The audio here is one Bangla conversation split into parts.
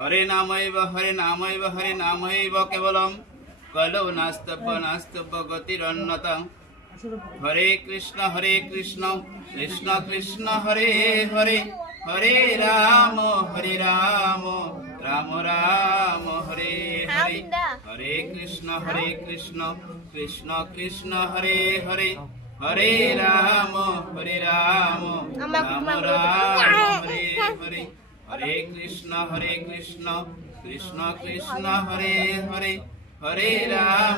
हरे नामैव केवलम कलौ नास्तव्य गतिरन्यता। हरे कृष्ण कृष्ण कृष्ण हरे हरे, हरे राम राम राम हरे हरे। हरे कृष्ण कृष्ण कृष्ण हरे हरे, हरे राम राम राम हरे हरे। हरे कृष्ण कृष्ण कृष्ण हरे हरे, हरे राम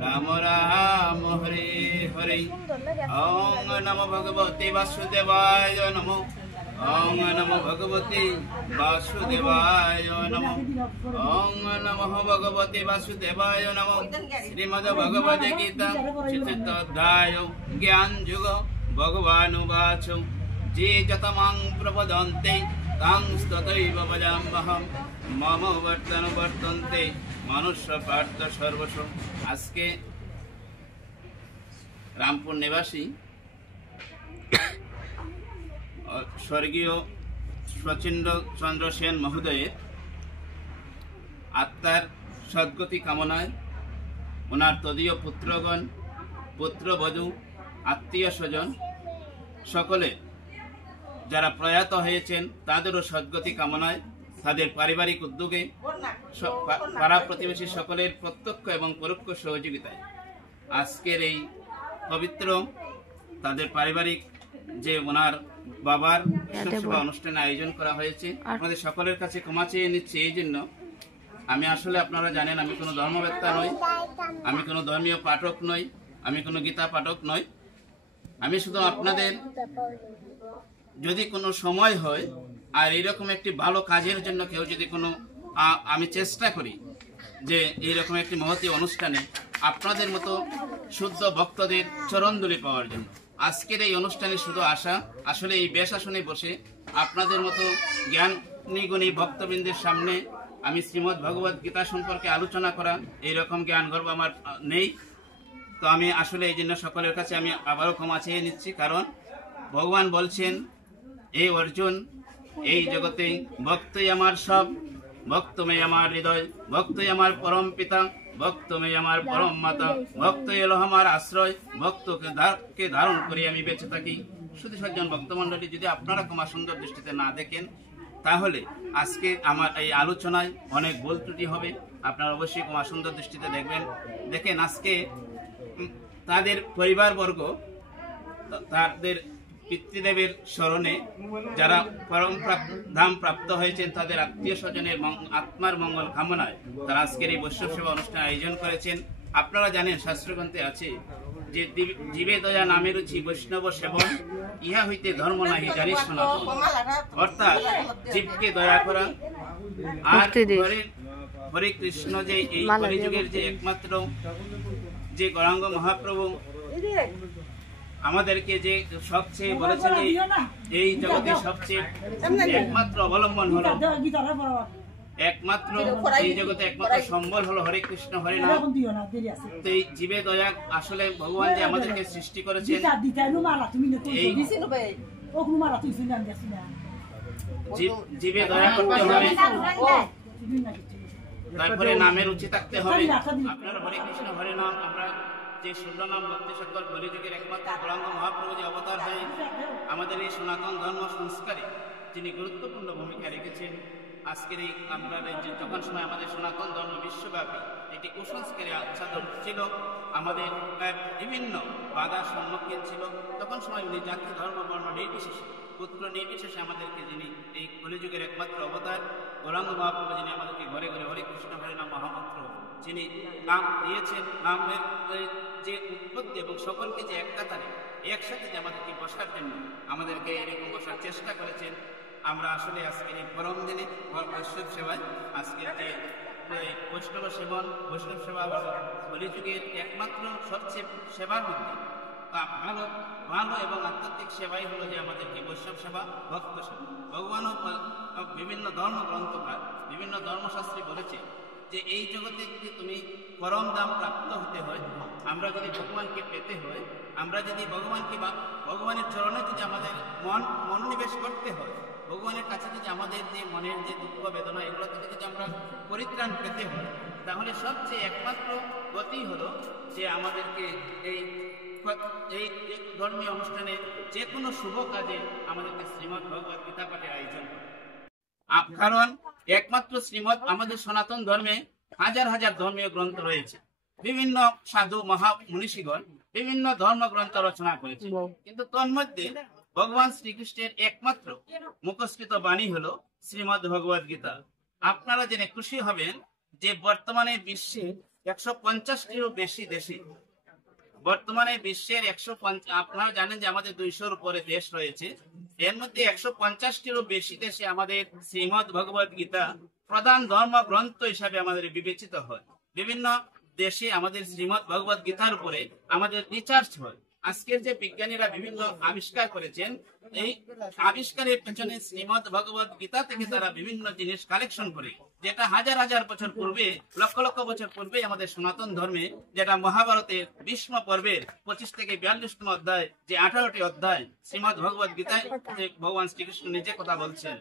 राम राम हरे हरे। ओम नमो भगवते वासुदेवाय नमो। ओम नमो भगवते वासुदेवाय नमो। ओम नमो भगवते वासुदेवाय नमो। श्रीमद् भगवद गीता चतुर्थोऽध्याय ज्ञान युग भगवानुवाच। जे जतमां प्रपदन्ते तां तथैव भजाम्यहम् मम वर्तन्ते मनुष्य पार्थ सर्वस्व। आज के रामपुर निवासी स्वर्गीय सचिन्द्र चंद्र सेन महोदय आत्मार सद्गति कामनाय ओनार तदीय पुत्रगण पुत्रबधू आत्मीय स्वजन सकले যারা প্রয়াত হয়েছেন তাদেরও সদ্গতি কামনায় তাদের পারিবারিক উদ্যোগে পাড়া প্রতিবেশী সকলের প্রত্যক্ষ এবং পরোক্ষ সহযোগিতায় আজকের এই পবিত্র তাদের পারিবারিক যে ওনার বাবার সেবা অনুষ্ঠানে আয়োজন করা হয়েছে। আমাদের সকলের কাছে ক্ষমা চেয়ে নিচ্ছি এই জন্য। আমি আসলে আপনারা জানেন আমি কোনো ধর্মবেত্তা নই, আমি কোনো ধর্মীয় পাঠক নই, আমি কোনো গীতা পাঠক নই। আমি শুধু আপনাদের যদি কোনো সময় হয় আর এরকম একটি ভালো কাজের জন্য কেউ যদি কোনো আমি চেষ্টা করি যে এইরকম একটি মহতী অনুষ্ঠানে আপনাদের মতো শুদ্ধ ভক্তদের চরণধুলি পাওয়ার জন্য আজকের এই অনুষ্ঠানে শুধু আসা, আসলে এই বেশ আসনে বসে আপনাদের মতো জ্ঞানী গুণী ভক্তবৃন্দের সামনে আমি শ্রীমদ্ ভগবদ গীতা সম্পর্কে আলোচনা করা এইরকম জ্ঞান গর্ব আমার নেই। তো আমি আসলে এই জন্য সকলের কাছে আমি আবারও ক্ষমা চেয়ে নিচ্ছি, কারণ ভগবান বলছেন এই অর্জুন এই জগতে ভক্তই আমার সব, ভক্তময় আমার হৃদয়, ভক্তই আমার পরম পিতা, ভক্তময় আমার পরম মাতা, ভক্তই এলো আমার আশ্রয়, ভক্তকে ধারণ করে আমি বেঁচে থাকি। শুধু সজ্জন ভক্তমণ্ডলী, যদি আপনারা ক্ষমা সুন্দর দৃষ্টিতে না দেখেন তাহলে আজকে আমার এই আলোচনায় অনেক ভুল ত্রুটি হবে। আপনারা অবশ্যই ক্ষমা সুন্দর দৃষ্টিতে দেখবেন। দেখেন আজকে তাদের পরিবারবর্গ তাদের পিতৃদেবের স্মরণে যারা পরম ধাম প্রাপ্ত হয়েছেন তাদের আত্মীয় স্বজনের আত্মার মঙ্গল কামনায় তারা আজকের এই বৈষ্ণব সেবা অনুষ্ঠান আয়োজন করেছেন। আপনারা জানেন শাস্ত্রগ্রন্থে আছে যে জীবে দয়া নামে রুচি বৈষ্ণব সেবন, ইহা হইতে ধর্ম নাহি জানি সনাতন। অর্থাৎ জীবকে দয়া করা। আর হরে কৃষ্ণ যে এই কলিযুগের যে একমাত্র যে গৌরাঙ্গ মহাপ্রভু আমাদেরকে যে সবচেয়ে বলেছেন এই জগতে সবচেয়ে একমাত্র অবলম্বন হলো, একমাত্র এই জগতে একমাত্র সম্বল হলো হরে কৃষ্ণ হরে নাম। তো এই জীবে দয়া আসলে ভগবান যে আমাদেরকে সৃষ্টি করেছেন এই জীবে দয়া করতে হবে, তারপরে নামের রুচি থাকতে হবে। আপনার হরে কৃষ্ণ হরে নাম আমরা যে শুভ্রনাম ভক্তি সকল কলিযুগের একমাত্র গৌরাঙ্গ মহাপ্রভু যে অবতার হয়ে আমাদের এই সনাতন ধর্ম সংস্কারে যিনি গুরুত্বপূর্ণ ভূমিকা রেখেছেন। আজকের এই আমরা যখন সময় আমাদের সনাতন ধর্ম বিশ্বব্যাপী একটি কুসংস্কারে আচ্ছাদন ছিল, আমাদের বিভিন্ন বাধার সম্মুখীন ছিল, তখন সময় উনি জাতি ধর্ম বর্ণ নির্বিশেষে পুত্র নির্বিশেষে আমাদেরকে যিনি এই কলিযুগের একমাত্র অবতার গৌরাঙ্গ মহাপ্রভু যিনি আমাদেরকে ঘরে ঘরে হরে কৃষ্ণ হরে নাম মহামন্ত্র যিনি নাম দিয়েছেন, নামের যে উৎপত্তি এবং সকলকে যে এক কাতারে একসাথে যে আমাদেরকে বসার জন্য আমাদেরকে এরকম বসার চেষ্টা করেছেন। আমরা আসলে আজকের এই পরম দিনে বৈষ্ণব সেবায় আজকের যে বৈষ্ণব সেবন বৈষ্ণব সেবা কলিযুগের একমাত্র সবচেয়ে সেবার মধ্যে ভালো ভালো এবং আধ্যাত্মিক সেবাই হলো যে আমাদেরকে বৈষ্ণব সেবা ভক্ত সেবা। ভগবানও বিভিন্ন ধর্মগ্রন্থকার বিভিন্ন ধর্মশাস্ত্রী বলেছে যে এই জগতে যদি তুমি পরম দাম প্রাপ্ত হতে হয়, আমরা যদি ভগবানকে পেতে হয়, আমরা যদি ভগবানকে বা ভগবানের চরণে যদি আমাদের মনোনিবেশ করতে হয়, ভগবানের কাছে যদি আমাদের যে মনের যে দুঃখ বেদনা এগুলো থেকে যদি আমরা পরিত্রাণ পেতে হয়, তাহলে সবচেয়ে একমাত্র গতি হলো যে আমাদেরকে এই এই ধর্মীয় অনুষ্ঠানে যে কোনো শুভ কাজে আমাদেরকে শ্রীমদ্ ভগবত গীতা পাঠের আয়োজন করে। কারণ একমাত্র শ্রীমদ আমাদের সনাতন ধর্মে হাজার হাজার ধর্মীয় গ্রন্থ রয়েছে, বিভিন্ন সাধু মহা মনীষীগণ বিভিন্ন ধর্মগ্রন্থ রচনা করেছে, কিন্তু তন্মধ্যে ভগবান শ্রীকৃষ্ণের একমাত্র মুখস্থিত বাণী হলো শ্রীমদ্ ভগবত গীতা। আপনারা জেনে খুশি হবেন যে বর্তমানে বিশ্বের 150টিরও বেশি দেশে, বর্তমানে বিশ্বের 150, আপনারা জানেন যে আমাদের 200-র উপরে দেশ রয়েছে, এর মধ্যে 150টিরও বেশি দেশে আমাদের শ্রীমদ্ ভগবত গীতা প্রধান ধর্মগ্রন্থ হিসাবে আমাদের বিবেচিত হয়। বিভিন্ন দেশে আমাদের শ্রীমদ্ ভগবত গীতার উপরে আমাদের রিসার্চ হয়। আজকের যে বিজ্ঞানীরা বিভিন্ন আবিষ্কার করেছেন, এই আবিষ্কারের পেছনে শ্রীমদ্ ভগবত গীতা থেকে তারা বিভিন্ন জিনিস কালেকশন করে, যেটা হাজার হাজার বছর পূর্বে, লক্ষ লক্ষ বছর পূর্বে আমাদের সনাতন ধর্মে, যেটা মহাভারতের ভীষ্ম পর্বের 25 থেকে 42তম অধ্যায়, যে 18টি অধ্যায় শ্রীমদ্ ভগবত গীতায় ভগবান শ্রীকৃষ্ণ নিজে কথা বলছেন।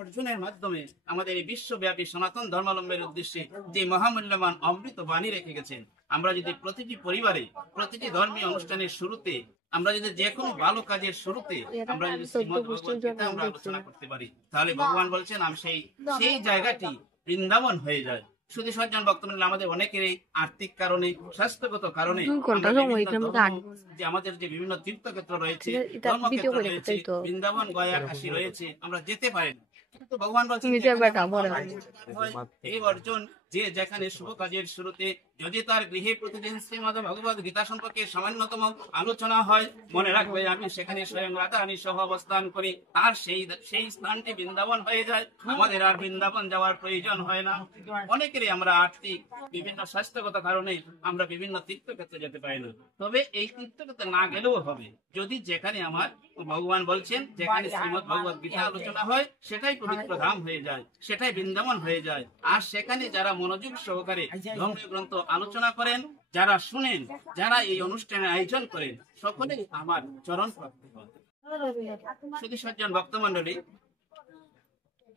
অর্জুনের মাধ্যমে আমাদের এই বিশ্বব্যাপী সনাতন ধর্মাবলম্বনের উদ্দেশ্যে যে মহামূল্যবান অমৃত বাণী রেখে গেছেন, আমরা যদি প্রতিটি পরিবারে, প্রতিটি ধর্মীয় অনুষ্ঠানের শুরুতে, আমরা যদি যে কোনো ভালো কাজের শুরুতে আমরা যদি শ্রীমদ্ ভগবত গীতা আমরা আলোচনা করতে পারি, তাহলে ভগবান বলছেন আমি সেই জায়গাটি বৃন্দাবন হয়ে যায়। শুধু সজ্জন বক্তব্য আমাদের অনেকেরই আর্থিক কারণে, স্বাস্থ্যগত কারণে যে আমাদের যে বিভিন্ন তীর্থক্ষেত্র রয়েছে, ধর্মক্ষেত্র রয়েছে, বৃন্দাবন, গয়া, কাশী রয়েছে, আমরা যেতে পারি না। কিন্তু ভগবান বলছেন এই অর্জুন যে যেখানে শুভ কাজের শুরুতে যদি তার গৃহে প্রতিদিন শ্রীমদ্ ভগবত গীতা সম্পর্কে সামান্যতম আলোচনা হয়, মনে রাখবে আমি সেখানে স্বয়ং রাধারানী সহ অবস্থান করি, আর সেই স্থানটি বৃন্দাবন হয়ে যায়। আমাদের আর বৃন্দাবন যাওয়ার প্রয়োজন হয় না। অনেকেরই আমরা আর্থিক বিভিন্ন স্বাস্থ্যগত কারণে আমরা বিভিন্ন তীর্থক্ষেত্রে যেতে পারি না। তবে এই তীর্থক্ষেত্রে না গেলেও হবে, যদি যেখানে আমার ভগবান বলছেন যেখানে শ্রীমদ্ ভগবত গীতা আলোচনা হয় সেটাই পবিত্র ধাম হয়ে যায়, সেটাই বৃন্দাবন হয়ে যায়। আর সেখানে যারা মনোযোগ সহকারে ধর্মীয় গ্রন্থ আলোচনা করেন, যারা শুনেন, যারা এই অনুষ্ঠানের আয়োজন করেন, সকলেই আমার চরণ প্রাপ্তি হয়। শুধু সজ্জন ভক্তমন্ডলী,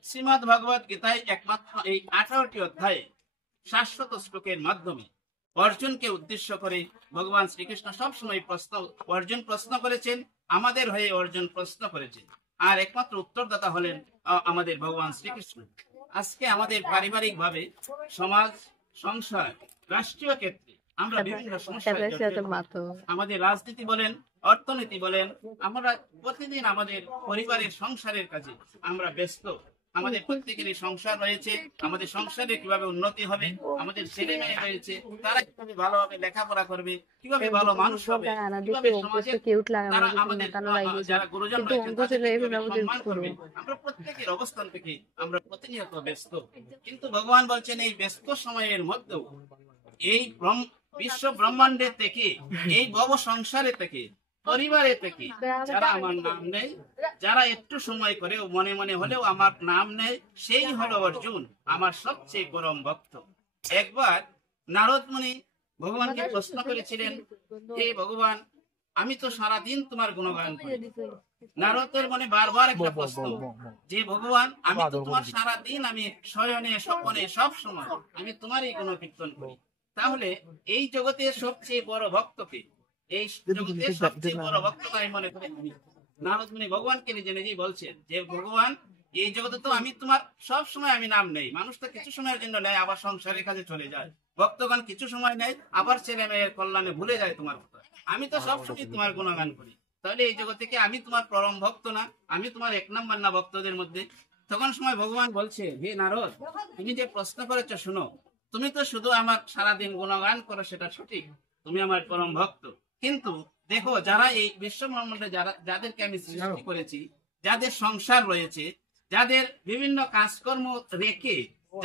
শ্রীমদ্ ভগবত গীতায় একমাত্র এই 18টি অধ্যায়ে শাশ্বত শ্লোকের মাধ্যমে অর্জুনকে উদ্দেশ্য করে ভগবান শ্রীকৃষ্ণ সবসময় অর্জুন প্রশ্ন করেছেন, আমাদের হয়ে অর্জুন প্রশ্ন করেছেন, আর একমাত্র উত্তরদাতা হলেন আমাদের ভগবান শ্রীকৃষ্ণ। আজকে আমাদের পারিবারিক ভাবে, সমাজ, সংসার, রাষ্ট্রীয় ক্ষেত্রে আমরা বিভিন্ন সমস্যায় আমাদের রাজনীতি বলেন, অর্থনীতি বলেন, আমরা প্রতিদিন আমাদের পরিবারের সংসারের কাজে আমরা ব্যস্ত। আমাদের প্রত্যেকেরই সংসার রয়েছে, আমাদের সংসারে কিভাবে উন্নতি হবে, আমাদের ছেলে মেয়ে রয়েছে, তারা কিভাবে ভালোভাবে লেখাপড়া করবে, কিভাবে ভালো মানুষ হবে, কিভাবে সমাজে তারা আমাদের যারা গুরুজন রয়েছে সম্মান করবে। আমরা প্রত্যেকের অবস্থান থেকে আমরা প্রতিনিয়ত ব্যস্ত, কিন্তু ভগবান বলছেন এই ব্যস্ত সময়ের মধ্যেও এই বিশ্ব ব্রহ্মাণ্ডের থেকে, এই ভব সংসারে থেকে, পরিবারে থেকে যারা আমার নাম নেই, যারা একটু সময় করে মনে মনে হলেও আমার নাম নেই, সেই হলো অর্জুন, আমার সবচেয়ে পরম ভক্ত। একবার নারদ মুনি ভগবানকে প্রশ্ন করেছিলেন, হে ভগবান, আমি তো সারাদিন তোমার গুণগান করি। নারদের মনে বারবার একটা প্রশ্ন, যে ভগবান, আমি তো তোমার সারাদিন, আমি শয়নে স্বপনে সব সময় আমি তোমারই গুণকীর্তন করি, তাহলে এই জগতের সবচেয়ে বড় ভক্তকে, এই জগতের সবচেয়ে বড় ভক্ত আমি মনে করি আমি। নারদ মুনি ভগবানকে নিজে নিজেই বলছেন যে ভগবান, এই জগতে তো আমি তোমার সব সময় আমি নাম নেই, মানুষ তো কিছু সময়ের জন্য নেয়, আবার সংসারের কাজে চলে যায়, ভক্তগণ কিছু সময় নেয়, আবার ছেলে মেয়ের কল্যাণে ভুলে যায় তোমার কথা, আমি তো সবসময় তোমার গুণগান করি, তাহলে এই জগৎ থেকে আমি তোমার পরম ভক্ত না, আমি তোমার এক নম্বর না ভক্তদের মধ্যে? তখন সময় ভগবান বলছে, হে নারদ, তুমি যে প্রশ্ন করেছ শুনো, তুমি তো শুধু আমার সারাদিন গুণগান করো, সেটা সঠিক, তুমি আমার পরম ভক্ত, কিন্তু দেখো যারা এই বিশ্ব ব্রহ্মাণ্ডে যাদেরকে আমি সৃষ্টি করেছি, যাদের সংসার রয়েছে, যাদের বিভিন্ন কাজকর্ম রেখে,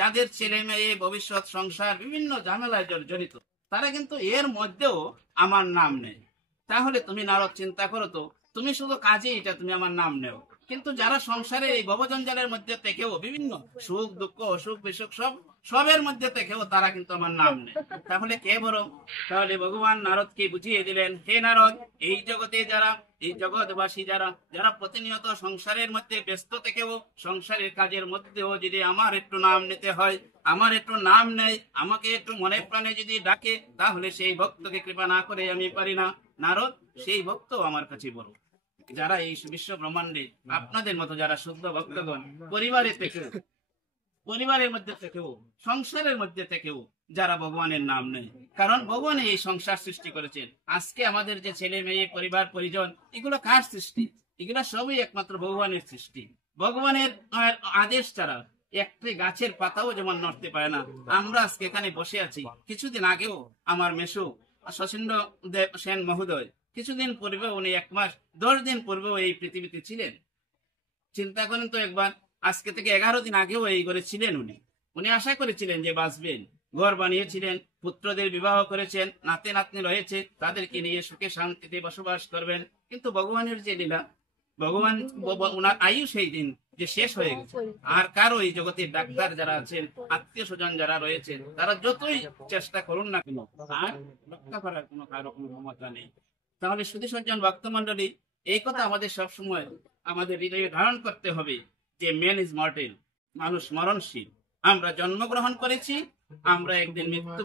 যাদের ছেলে মেয়ে, ভবিষ্যৎ, সংসার বিভিন্ন ঝামেলায় জড়িত, তারা কিন্তু এর মধ্যেও আমার নাম নেয়। তাহলে তুমি নারদ চিন্তা করো তো, তুমি শুধু কাজে এটা তুমি আমার নাম নেও, কিন্তু যারা সংসারে এই ভবজঞ্জালের মধ্যে থেকেও বিভিন্ন সুখ দুঃখ অসুখ বিসুখ সবের মধ্যে থেকেও তারা কিন্তু আমার নাম নেয়। তাহলে কে বড়? তাহলে ভগবান নারদকে বুঝিয়ে দিলেন, হে নারদ, এই জগতে যারা, এই জগৎবাসী যারা প্রতিনিয়ত সংসারের মধ্যে ব্যস্ত থেকেও সংসারের কাজের মধ্যেও যদি আমার একটু নাম নিতে হয়, আমার একটু নাম নেয়, আমাকে একটু মনে প্রাণে যদি ডাকে, তাহলে সেই ভক্তকে কৃপা না করে আমি পারি না। নারদ, সেই ভক্ত আমার কাছে বড়। যারা এই বিশ্ব ব্রহ্মাণ্ডে আপনাদের মতো যারা শুদ্ধ ভক্তগণ পরিবারের মধ্যে থেকেও সংসারের মধ্যে থেকেও যারা ভগবানের নাম নেয়, কারণ ভগবান এই সংসার সৃষ্টি করেছেন। আজকে আমাদের যে ছেলে মেয়ে পরিবার পরিজন, এগুলো কার সৃষ্টি? এগুলো সবই একমাত্র ভগবানের সৃষ্টি। ভগবানের আদেশ ছাড়া একটি গাছের পাতাও যেমন নড়তে পারে না। আমরা আজকে এখানে বসে আছি, কিছুদিন আগেও আমার মেসো শচীন্দ্র দেব সেন মহোদয় কিছুদিন পূর্বে, উনি 1 মাস 10 দিন পূর্বেও এই পৃথিবীতে ছিলেন। চিন্তা করেন তো একবার, আজকে থেকে 11 দিন আগেও এই ঘরে ছিলেন। উনি আশা করেছিলেন যে বাঁচবেন, ঘর বানিয়েছিলেন, পুত্রদের বিবাহ করেছেন, নাতি নাতনি রয়েছে, তাদেরকে নিয়ে সুখে শান্তিতে বসবাস করবেন। কিন্তু ভগবানের যে লীলা, ভগবান ওনার আয়ু সেই দিন যে শেষ হয়ে গেছে। আর কারো এই জগতের ডাক্তার যারা আছেন, আত্মীয় স্বজন যারা রয়েছেন, তারা যতই চেষ্টা করুন না কেন, আর রক্ষা করার কারো কোনো ক্ষমতা নেই। তাহলে শুধু সজ্জন ভক্তমন্ডলী, এই কথা আমাদের সবসময় আমাদের হৃদয়ে ধারণ করতে হবে যে ম্যান ইজ মর্টেল, মানুষ মরণশীল। আমরা জন্মগ্রহণ করেছি, আমরা একদিন মৃত্যু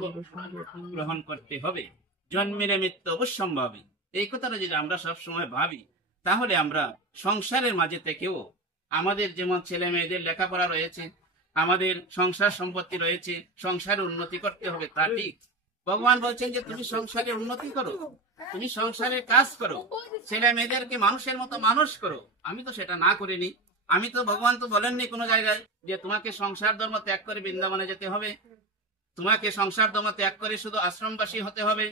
গ্রহণ করতে হবে। জন্মের মৃত্যু অবশ্যম্ভাবী, এই কথাটা যদি আমরা সবসময় ভাবি, তাহলে আমরা সংসারের মাঝে থেকেও আমাদের যেমন ছেলে মেয়েদের লেখাপড়া রয়েছে, আমাদের সংসার সম্পত্তি রয়েছে, সংসারে উন্নতি করতে হবে, তা ঠিক। ভগবান বলছেন যে তুমি সংসারে উন্নতি করো, তুমি সংসারে কাজ করো, ছেলে মেয়েদেরকে মানুষের মতো মানুষ করো। আমি তো সেটা না করিনি। আমি তো, ভগবান তো বলেননি কোনো জায়গায় যে তোমাকে সংসার ধর্ম ত্যাগ করে বৃন্দাবনে যেতে হবে, তোমাকে সংসার ধর্ম ত্যাগ করে শুধু আশ্রমবাসী হতে হবে।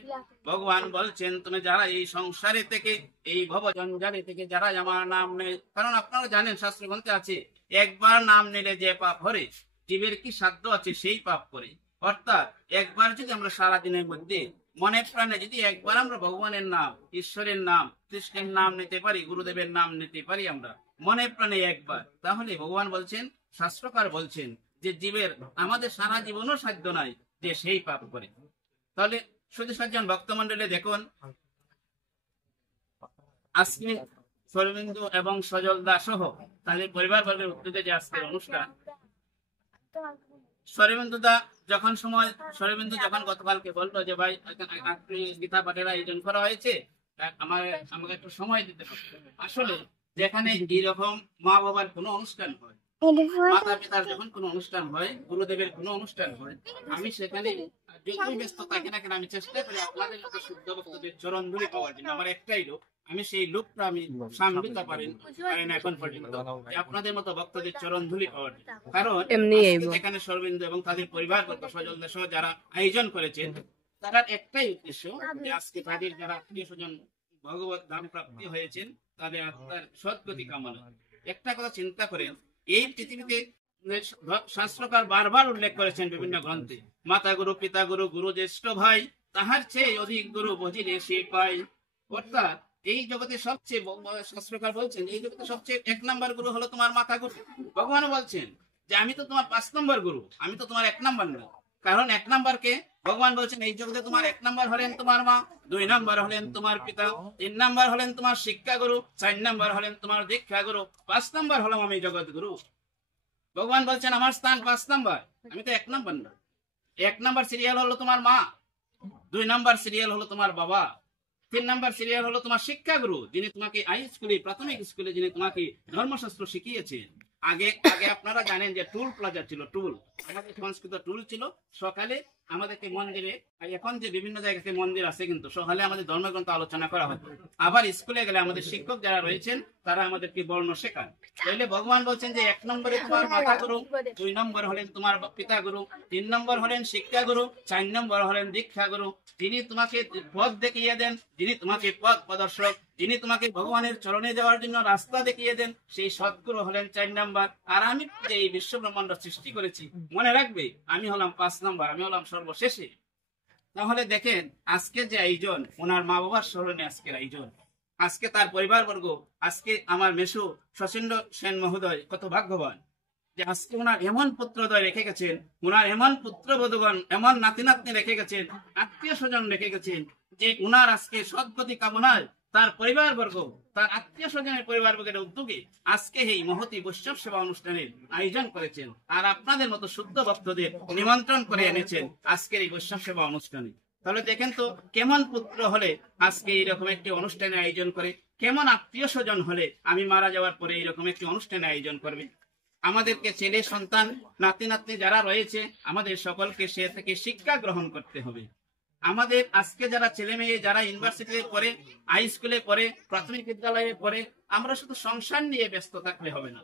ভগবান বলছেন তুমি যারা এই সংসারে থেকে, এই ভব জঞ্জালে থেকে যারা আমার নাম নেয়, কারণ আপনারা জানেন শাস্ত্র গ্রন্থে আছে, একবার নাম নিলে যে পাপ হরে, জীবের কি সাধ্য আছে সেই পাপ করে। অর্থাৎ একবার যদি আমরা সারাদিনের মধ্যে মনে প্রাণে যদি একবার আমরা ভগবানের নাম, ঈশ্বরের নাম, কৃষ্ণের নাম নিতে পারি, গুরুদেবের নাম নিতে পারি আমরা মনে প্রাণে একবার, তাহলে ভগবান বলছেন, শাস্ত্রকার বলছেন যে জীবের আমাদের সারা জীবনও সাধ্য নাই যে সেই পাপ করে। তাহলে শুধু সজ্জন ভক্তমন্ডলী দেখুন, আজকে সরবিন্দু এবং সজল দাস সহ তাদের পরিবার বর্গের উদ্যোগে যে আজকের অনুষ্ঠান, সরবিন্দুদা সরবিন্দু যখন গতকালকে বললো যে ভাই গীতা পাঠের আয়োজন করা হয়েছে, আমাকে একটু সময় দিতে হবে। আসলে যেখানে এইরকম মা বাবার কোনো অনুষ্ঠান হয়, মাতা পিতার যখন কোনো অনুষ্ঠান হয়, গুরুদেবের কোনো অনুষ্ঠান হয়, আমি সেখানে যতই ব্যস্ত থাকি না কেন, আমি চেষ্টা করি আপনাদের মতো শুদ্ধ ভক্তদের চরণ ধরে পাওয়ার জন্য। আমার একটাই লোক, আমি সেই লোকটা আমি সামলিতে পারি না এখন পর্যন্ত, আপনাদের মতো ভক্তদের চরণ ধুলি পাওয়ার জন্য। কারণ এখানে সরবিন্দু এবং তাদের পরিবার সজল দেশ যারা আয়োজন করেছেন, তারা একটাই উদ্দেশ্য যে আজকে তাদের যারা আত্মীয় স্বজন ভগবত ধাম প্রাপ্তি হয়েছেন, তাদের আত্মার সদ্গতি কামনা। একটা কথা চিন্তা করেন, এই পৃথিবীতে শাস্ত্রকার বারবার উল্লেখ করেছেন বিভিন্ন গ্রন্থে, মাতা গুরু, পিতা গুরু, গুরু জ্যেষ্ঠ ভাই, তাহার চেয়ে অধিক গুরু বুঝিলে সে পাই। অর্থাৎ এই জগতে সবচেয়ে, শাস্ত্রকার বলছেন, এই জগতে সবচেয়ে 1 নম্বর গুরু হলো তোমার মাতা গুরু। ভগবান বলছেন যে আমি তো তোমার 5 নম্বর গুরু, আমি তো তোমার 1 নম্বর না। কারণ 1 নম্বরকে ভগবান বলছেন এই জগতে তোমার 1 নম্বর হলেন তোমার মা, 2 নম্বর হলেন তোমার পিতা, 3 নম্বর হলেন তোমার শিক্ষা গুরু, 4 নম্বর হলেন তোমার দীক্ষা গুরু, 5 নম্বর হলাম আমি জগৎ গুরু। ভগবান বলছেন আমার স্থান 5 নম্বর, আমি তো 1 নম্বর না। 1 নম্বর সিরিয়াল হলো তোমার মা, 2 নম্বর সিরিয়াল হলো তোমার বাবা, 3 নম্বর সিরিয়াল হলো তোমার শিক্ষা গুরু, যিনি তোমাকে হাই স্কুলে, প্রাথমিক স্কুলে যিনি তোমাকে ধর্মশাস্ত্র শিখিয়েছেন। আগে আপনারা জানেন যে টুল প্লাজা ছিল, টুল, আমাদের সংস্কৃত টুল ছিল। সকালে আমাদেরকে মন্দিরে, এখন যে বিভিন্ন জায়গাতে মন্দির আছে, কিন্তু সকালে আমাদের ধর্মগ্রন্থ আলোচনা করা হয়। আবার স্কুলে গেলে আমাদের শিক্ষক যারা রয়েছেন তারা আমাদেরকে বর্ণ শেখান। তাহলে ভগবান বলছেন যে 1 নম্বরে তোমার মাতা গুরু, 2 নম্বর হলেন তোমার পিতা গুরু, 3 নম্বর হলেন শিক্ষা গুরু, 4 নম্বর হলেন দীক্ষা গুরু, যিনি তোমাকে পথ দেখিয়ে দেন, যিনি তোমাকে পথ প্রদর্শক, যিনি তোমাকে ভগবানের চরণে যাওয়ার জন্য রাস্তা দেখিয়ে দেন, সেই সদ্গুরু হলেন 4 নম্বর। আর আমি যে এই বিশ্ব ব্রহ্মাণ্ড সৃষ্টি করেছি, মনে রাখবে আমি হলাম 5 নম্বর, আমি হলাম সর্বশেষে। তাহলে দেখেন আজকে যে আয়োজন, ওনার মা বাবার স্মরণে আজকের আয়োজন। আজকে তার পরিবারবর্গ, আজকে আমার মেসো শচীন্দ্র সেন মহোদয় কত ভাগ্যবান যে আজকে ওনার এমন পুত্রদ্বয় রেখে গেছেন, ওনার এমন পুত্রবধূগণ, এমন নাতি নাতনি রেখে গেছেন, আত্মীয় স্বজন রেখে গেছেন, যে ওনার আজকে সদ্গতি কামনায় তার পরিবারবর্গ, তার আত্মীয় স্বজনের পরিবারবর্গের উদ্যোগে আজকে এই মহতি বৈষ্ণব সেবা অনুষ্ঠানের আয়োজন করেছেন, আর আপনাদের মতো শুদ্ধ ভক্তদের নিমন্ত্রণ করে এনেছেন আজকের এই বৈষ্ণব সেবা অনুষ্ঠানে। তাহলে দেখেন তো কেমন পুত্র হলে আজকে এইরকম একটি অনুষ্ঠানের আয়োজন করে, কেমন আত্মীয় স্বজন হলে আমি মারা যাওয়ার পরে এইরকম একটি অনুষ্ঠানের আয়োজন করবে। আমাদেরকে ছেলে সন্তান নাতি নাতনি যারা রয়েছে, আমাদের সকলকে সে থেকে শিক্ষা গ্রহণ করতে হবে। আমাদের আজকে যারা ছেলে মেয়ে যারা ইউনিভার্সিটিতে পড়ে, হাই স্কুলে পড়ে, প্রাথমিক বিদ্যালয়ে পড়ে, আমরা শুধু সংসার নিয়ে ব্যস্ত থাকলে হবে না।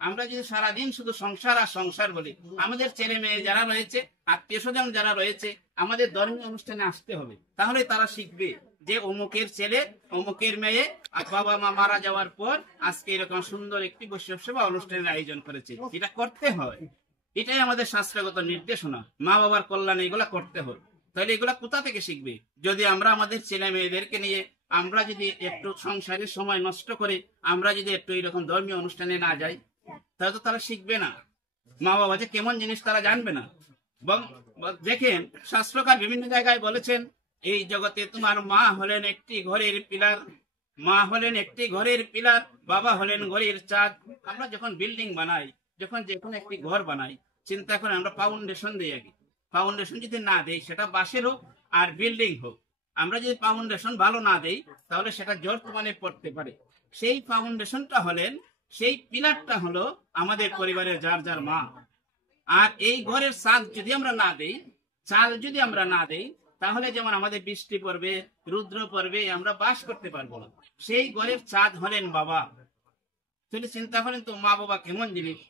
আমরা যদি সারাদিন শুধু সংসার আর সংসার বলি, আমাদের ছেলে মেয়ে যারা রয়েছে, আত্মীয় স্বজন যারা রয়েছে, আমাদের ধর্মীয় অনুষ্ঠানে আসতে হবে। তাহলে তারা শিখবে যে অমুকের ছেলে, অমুকের মেয়ে বাবা মা মারা যাওয়ার পর আজকে এরকম সুন্দর একটি বৈষ্ণব সেবা অনুষ্ঠানের আয়োজন করেছে। এটা করতে হয়, এটাই আমাদের শাস্ত্রগত নির্দেশনা। মা বাবার কল্যাণে এগুলা করতে হয়। তাহলে এগুলা কোথা থেকে শিখবে? যদি আমরা আমাদের ছেলে মেয়েদেরকে নিয়ে আমরা যদি একটু সংসারের সময় নষ্ট করে আমরা যদি একটু এরকম ধর্মীয় অনুষ্ঠানে না যাই, তাহলে তো তারা শিখবে না। মা বাবা যে কেমন জিনিস তারা জানবে না। দেখেন শাস্ত্রকার বিভিন্ন জায়গায় বলেছেন, এই জগতে তোমার মা হলেন একটি ঘরের পিলার, মা হলেন একটি ঘরের পিলার, বাবা হলেন ঘরের চাঁদ। আমরা যখন বিল্ডিং বানাই, যখন যে কোনো একটি ঘর বানাই, চিন্তা করে আমরা ফাউন্ডেশন দিই আগে। ফাউন্ডেশন যদি না দেই, সেটা বাঁশের হোক আর বিল্ডিং হোক, আমরা যদি ফাউন্ডেশন ভালো না দেই তাহলে সেটা জোর মানে পড়তে পারে। সেই ফাউন্ডেশনটা হলেন, সেই পিলারটা হলো আমাদের পরিবারের যার যার মা। আর এই ঘরের ছাদ যদি আমরা না দেই, চাল যদি আমরা না দেই, তাহলে যেমন আমাদের বৃষ্টি পড়বে, রুদ্র পড়বে, আমরা বাস করতে পারবো না। সেই ঘরের ছাদ হলেন বাবা। তাহলে চিন্তা করেন তো মা বাবা কেমন জিনিস।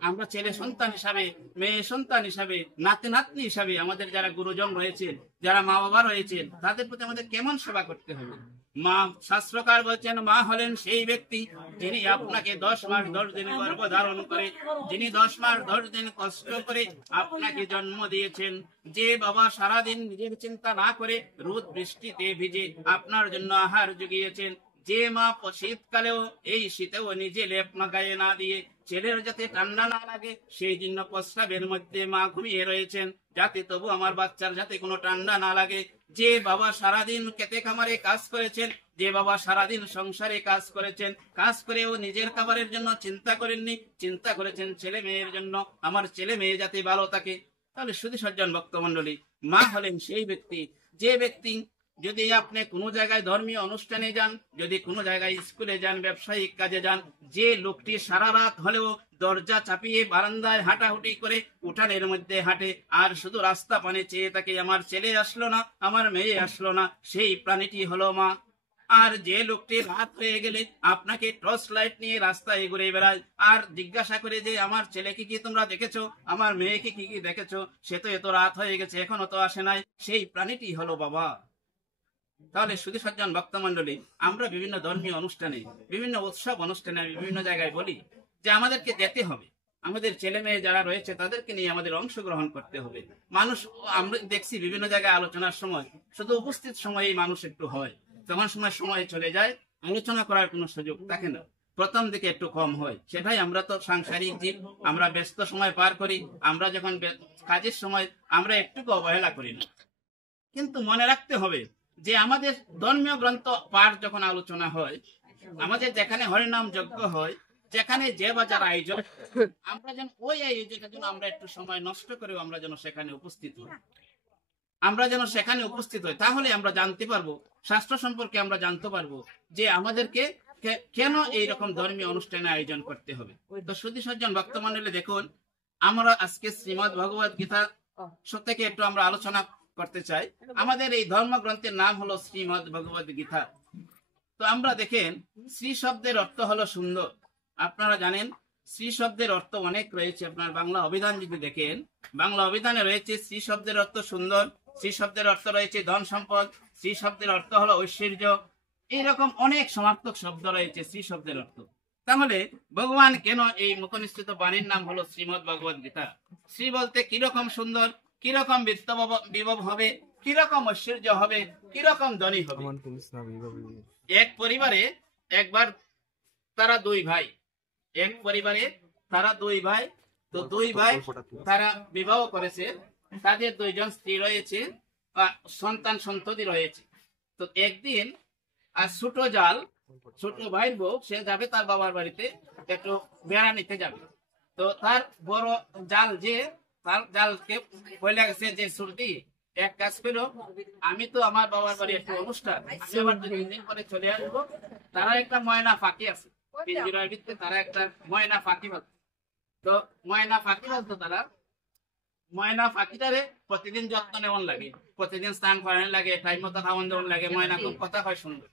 আমরা ছেলে সন্তান হিসাবে, মেয়ে সন্তান হিসাবে, নাতি নাতনি হিসাবে আমাদের যারা গুরুজন রয়েছেন, যারা মা বাবা রয়েছেন, তাদের প্রতি আমাদের কেমন সেবা করতে হবে। মা শাস্ত্রকার বলছেন, মা হলেন সেই ব্যক্তি যিনি আপনাকে 10 মাস 10 দিন গর্ভ ধারণ করে, যিনি 10 মাস 10 দিন কষ্ট করে আপনাকে জন্ম দিয়েছেন। যে বাবা সারাদিন নিজের চিন্তা না করে রোদ বৃষ্টিতে ভিজে আপনার জন্য আহার জুগিয়েছেন। যে মা শীতকালেও এই শীতেও নিজে লেপ না গায়ে না দিয়ে ছেলের যাতে ঠান্ডা না লাগে সেই জন্য প্রস্রাবের মধ্যে মা ঘুমিয়ে রয়েছেন, যাতে তবু আমার বাচ্চার যাতে কোনো ঠান্ডা না লাগে। যে বাবা সারাদিন খেতে খামারে কাজ করেছেন, যে বাবা সারাদিন সংসারে কাজ করেছেন, কাজ করেও নিজের খাবারের জন্য চিন্তা করেননি, চিন্তা করেছেন ছেলে মেয়ের জন্য, আমার ছেলে মেয়ে যাতে ভালো থাকে। তাহলে শুধু সজ্জন ভক্তমন্ডলী, মা হলেন সেই ব্যক্তি, যে ব্যক্তি যদি আপনি কোনো জায়গায় ধর্মীয় অনুষ্ঠানে যান, যদি কোনো জায়গায় স্কুলে যান, ব্যবসায়িক কাজে যান, যে লোকটি সারা রাত হলেও দরজা চাপিয়ে বারান্দায় হাঁটাহুটি করে উঠানের মধ্যে হাঁটে আর শুধু রাস্তা পানে চেয়ে থাকে, আমার ছেলে আসলো না, আমার মেয়ে আসলো না, সেই প্রাণীটি হলো মা। আর যে লোকটি রাত হয়ে গেলে আপনাকে টর্চ লাইট নিয়ে রাস্তায় ঘুরে বেড়ায় আর জিজ্ঞাসা করে যে আমার ছেলেকে কি তোমরা দেখেছো, আমার মেয়েকে কি কি দেখেছো, সে তো এত রাত হয়ে গেছে এখনো তো আসে নাই, সেই প্রাণীটি হলো বাবা। তাহলে শুধু সজ্জন ভক্তমন্ডলী, আমরা বিভিন্ন ধর্মীয় অনুষ্ঠানে, বিভিন্ন উৎসব অনুষ্ঠানে বিভিন্ন জায়গায় বলি যে আমাদেরকে যেতে হবে, আমাদের ছেলে মেয়ে যারা রয়েছে তাদেরকে নিয়ে আমাদের অংশগ্রহণ করতে হবে। মানুষ আমরা দেখছি বিভিন্ন জায়গায় আলোচনার সময় শুধু উপস্থিত সময়েই মানুষ একটু হয়, তখন সময় চলে যায়, আলোচনা করার কোনো সুযোগ থাকে না, প্রথম দিকে একটু কম হয়। সেটাই আমরা তো সাংসারিক জীব, আমরা ব্যস্ত সময় পার করি, আমরা যখন কাজের সময় আমরা একটুকু অবহেলা করি না। কিন্তু মনে রাখতে হবে যে আমাদের ধর্মীয় গ্রন্থ পাঠ যখন আলোচনা হয়, আমাদের যেখানে হরিনাম যজ্ঞ হয়, যেখানে যে বাজার আয়োজন, আমরা যেন ওই আয়োজনের জন্য আমরা একটু সময় নষ্ট করেও আমরা যেন সেখানে উপস্থিত হই, আমরা যেন সেখানে উপস্থিত হই। তাহলে আমরা জানতে পারবো, শাস্ত্র সম্পর্কে আমরা জানতে পারবো যে আমাদেরকে কেন এইরকম ধর্মীয় অনুষ্ঠানে আয়োজন করতে হবে। তো শুধু সজ্জন ভক্তমন্ডলী, দেখুন আমরা আজকে শ্রীমদ ভগবত গীতা থেকে একটু আমরা আলোচনা করতে চাই। আমাদের এই ধর্মগ্রন্থের নাম হলো শ্রীমদ ভগবত গীতা। তো আমরা দেখেন শ্রী শব্দের অর্থ হলো সুন্দর। আপনারা জানেন শ্রী শব্দের অর্থ অনেক রয়েছে। আপনার বাংলা অভিধান যদি দেখেন, বাংলা অভিধানে রয়েছে শ্রী শব্দের অর্থ সুন্দর, শ্রী শব্দের অর্থ রয়েছে ধন সম্পদ, শ্রী শব্দের অর্থ হলো ঐশ্বর্য, এইরকম অনেক সমার্থক শব্দ রয়েছে শ্রী শব্দের অর্থ। তাহলে ভগবান কেন এই মুখনিসৃত বাণীর নাম হলো শ্রীমদ ভগবত গীতা? শ্রী বলতে কিরকম সুন্দর, কিরকম বিভব হবে, কিরকম ঐশ্বর্য হবে, কিরকম ধনী হবে। এক পরিবারে একবার তারা দুই ভাই, এক পরিবারে তারা দুই ভাই, তো দুই ভাই তারা বিবাহ করেছে, তাদের দুইজন স্ত্রী রয়েছে, সন্তান সন্ততি রয়েছে। তো একদিন আর ছোট জাল, ছোট ভাইয়ের বউ, সে যাবে তার বাবার বাড়িতে একটু বেড়া নিতে যাবে। তো তার বড় জাল যে, তার জালকে বলে গেছে যে সুরদি এক কাজ করো, আমি তো আমার বাবার বাড়ি একটু অনুষ্ঠান, আমি আবার 2 দিন পরে চলে আসবো। তারা একটা ময়না ফাঁকি আছে পিঞ্জিরার ভিতরে, তারা একটা ময়না ফাঁকি বলতো। তো ময়না ফাঁকি বলতো তারা, ময়না ফাঁকিটারে প্রতিদিন যত্ন নেওয়ান লাগে, প্রতিদিন স্নান করানো লাগে, টাইম মতো খাওয়ান দেওয়ান লাগে, ময়না খুব কথা হয় সুন্দর।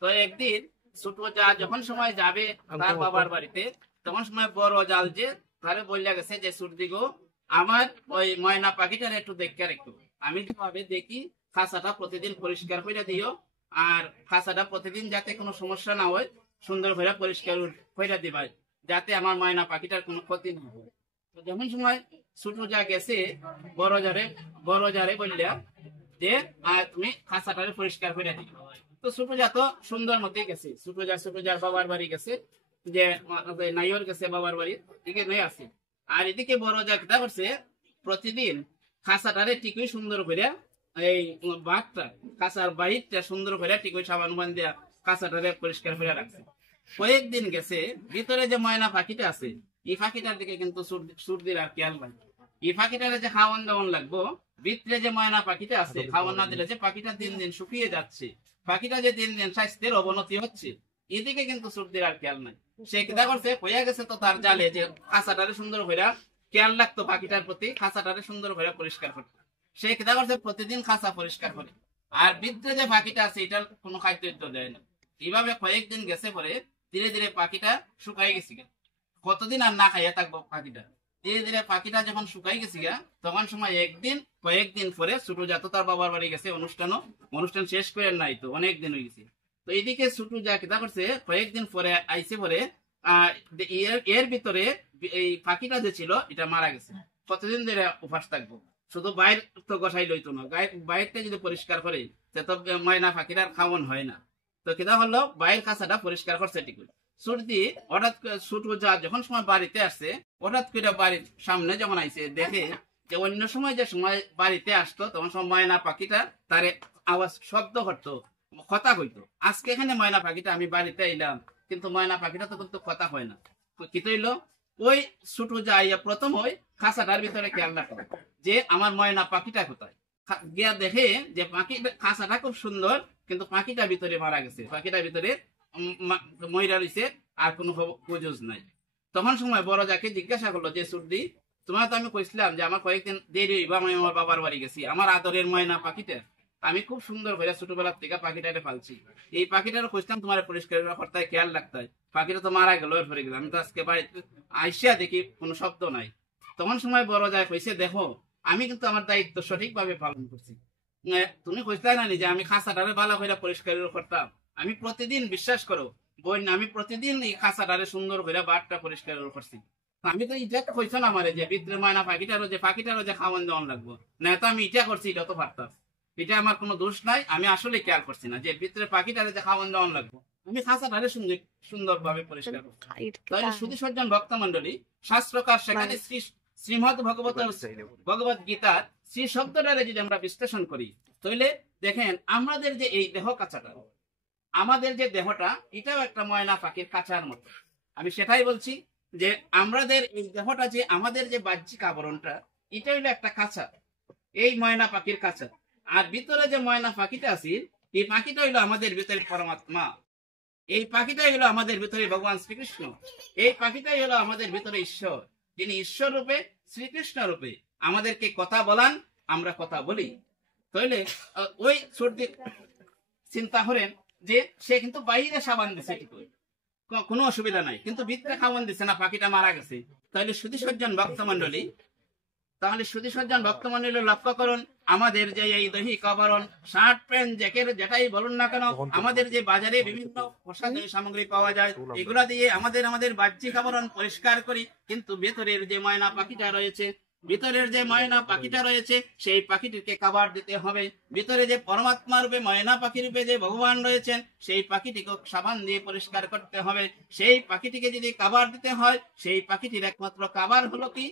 তো একদিন ছোট যা যখন সময় যাবে তার বাবার বাড়িতে, তখন সময় বড় জাল যে তারে বললে গেছে যে সুরদি গো, আমার ওই ময়না পাখিটারে একটু দেখে রেখো, আমি যেভাবে দেখি খাঁচাটা প্রতিদিন পরিষ্কার করে দিও, আর খাঁচাটা প্রতিদিন যাতে কোনো সমস্যা না হয় সুন্দর করে পরিষ্কার করে দিবা, যাতে আমার ময়না পাখিটার কোনো ক্ষতি না হয়। তো যখন সময় ছোট যা গেছে বড় যারে বললা যে তুমি খাঁচাটারে পরিষ্কার করে দিও। তো ছোট যা তো সুন্দর মতে গেছে, ছোট যার বাবার বাড়ি গেছে, যে নাইর গেছে বাবার বাড়ি, এদিকে নয় আছে। আর এদিকে বড় যা কিতা করছে, প্রতিদিন খাঁচাটারে ঠিকই সুন্দর করে, এই বাঘটা খাঁচার বাহিরটা সুন্দর করে ঠিকই সাবান বান দিয়া খাঁচাটারে পরিষ্কার করে রাখছে। কয়েকদিন গেছে, ভিতরে যে ময়না পাখিটা আছে, এই পাখিটার দিকে কিন্তু সর্দির আর খেয়াল নাই। এই পাখিটারে যে খাওয়ান দাওয়ান লাগবো, ভিতরে যে ময়না পাখিটা আছে, খাওয়ান না দিলে যে পাখিটা দিন দিন শুকিয়ে যাচ্ছে, পাখিটা যে দিন দিন স্বাস্থ্যের অবনতি হচ্ছে, এদিকে কিন্তু সর্দির আর খেয়াল নাই। সে কিতা করছে, হইয়া গেছে তো তার জালে যে খাঁচাটারে সুন্দর করে খেয়াল রাখতো, পাখিটার প্রতি খাঁচাটারে সুন্দর করে পরিষ্কার করতো। সে কিতা করছে, প্রতিদিন খাঁচা পরিষ্কার করে, আর ভিতরে যে পাখিটা আছে এটার কোনো খাদ্য দেয় না। এইভাবে কয়েকদিন গেছে পরে ধীরে ধীরে পাখিটা শুকাই গেছে। কতদিন আর না খাইয়া থাকবো পাখিটা, ধীরে ধীরে পাখিটা যখন শুকাই গেছে গা, তখন সময় কয়েকদিন পরে ছোট জাত তার বাবার বাড়ি গেছে, অনুষ্ঠান শেষ করে নাই, তো অনেকদিন হয়ে গেছে। তো এদিকে ছোট যা কিতা করছে, কয়েকদিন পরে আইসে পরে এর ভিতরে এই পাখিটা যে ছিল এটা মারা গেছে। কতদিন ধরে উপাস থাকবো, শুধু বাইর তো গোসাই লইতো না, বাইরটা যদি পরিষ্কার করে তো ময়না পাখিটার খাওয়ান হয় না। তো কিতা হলো, বাইরের খাঁচাটা পরিষ্কার করছে ঠিক। সর্দি হঠাৎ ছোট যা যখন সময় বাড়িতে আসছে, হঠাৎ করে বাড়ির সামনে যখন আইছে, দেখে যে অন্য সময় যে সময় বাড়িতে আসতো তখন সময় ময়না পাখিটা তার আওয়াজ শব্দ করতো, কথা কইতো। আজকে এখানে ময়না পাখিটা আমি বাড়িতে এলাম, কিন্তু ময়না পাখিটা তো কিন্তু কথা হয় না। কি তৈল, ওই ছোট যাইয়া প্রথম ওই খাঁচাটার ভিতরে খেয়াল রাখো যে আমার ময়না পাখিটা কোথায়, গিয়া দেখে যে পাখি খাঁচাটা খুব সুন্দর, কিন্তু পাখিটা ভিতরে মারা গেছে, পাখিটা ভিতরে ময়রা রয়েছে, আর কোনো খোঁজ নাই। তখন সময় বড় যাকে জিজ্ঞাসা করলো যে সর্দি, তোমার তো আমি কইছিলাম যে আমার কয়েকদিন দেরি হইবা, আমি আমার বাবার বাড়ি গেছি, আমার আদরের ময়না পাখিটা আমি খুব সুন্দর করে ছোটবেলার থেকে পাখিটারে পালছি, এই পাখিটারে কইছিলাম তোমার পরিষ্কার করতে খেয়াল রাখতে হয়, পাখিটা তো মারা গেল, ফিরে গেল, আমি তো আজকে বাড়িতে আইসিয়া দেখি কোনো শব্দ নাই। তখন সময় বড় যায় কইছে, দেখো আমি কিন্তু আমার দায়িত্ব সঠিকভাবে পালন করছি, তুমি কইছিলে না যে আমি খাঁচাটারে ভালো করে পরিষ্কার করতাম, আমি প্রতিদিন বিশ্বাস করো বোন, আমি প্রতিদিন এই খাঁচাটারে সুন্দর করে বাটটা পরিষ্কার করছি। আমি তো এটা কইছো না আমারে যে ভিতরে ময়না পাখিটারও যে খাওয়ান দেওয়ান লাগবো না, তো আমি এটা করছি, এটা তো পারতাম, এটা আমার কোনো দোষ নাই, আমি আসলে খেয়াল করছি না যে ভিতরে পাখিটারে যে খাওয়ান দেওয়ান লাগবো, আমি খাঁচাটারে সুন্দরভাবে পরিষ্কার করছি। তাহলে শুধু সজ্জন ভক্ত মন্ডলী, শাস্ত্রকার সেখানে শ্রীমদ ভগবত গীতার শ্রী শব্দটারে যদি আমরা বিশ্লেষণ করি, তাহলে দেখেন আমাদের যে এই দেহ কাঁচাটা, আমাদের যে দেহটা, এটাও একটা ময়না পাখির কাঁচার মতো। আমি সেটাই বলছি যে আমাদের এই দেহটা, যে আমাদের যে বাহ্যিক আবরণটা, এটা হইলো একটা কাঁচা, এই ময়না পাখির কাঁচা। আর ভিতরে যে ময়না পাখিটা আছে, এই পাখিটা হইলো আমাদের ভিতরে পরমাত্মা, এই পাখিটাই হলো আমাদের ভিতরে ভগবান শ্রীকৃষ্ণ, এই পাখিটাই হলো আমাদের ভিতরে ঈশ্বর, যিনি ঈশ্বর রূপে শ্রীকৃষ্ণ রূপে আমাদেরকে কথা বলান, আমরা কথা বলি। তাইলে ওই সর্দি চিন্তা করেন যে সে কিন্তু বাইরে সাবান দিছে, কোনো অসুবিধা নাই, কিন্তু ভিতরে খাওয়ান দিচ্ছে না, পাখিটা মারা গেছে। তাহলে সুধী সজ্জন ভক্তমন্ডলী, লক্ষ্য করুন, আমাদের যে এই দৈহিক আবরণ, শার্ট প্যান্ট জ্যাকেট যেটাই বলুন না কেন, আমাদের যে বাজারে বিভিন্ন প্রসাধনী সামগ্রী পাওয়া যায়, এগুলা দিয়ে আমাদের বাহ্যিক আবরণ পরিষ্কার করি, কিন্তু ভেতরের যে ময়না পাখিটা রয়েছে, ভিতরের যে ময়না পাখিটা রয়েছে সেই পাখিটিকে খাবার দিতে হবে। ভিতরে যে পরমাত্মা রূপে ময়না পাখি রূপে যে ভগবান রয়েছেন সেই পাখিটিকে সাবান দিয়ে পরিষ্কার করতে হবে। সেই পাখিটিকে যদি খাবার দিতে হয়, সেই পাখিটির একমাত্র খাবার হলো কি,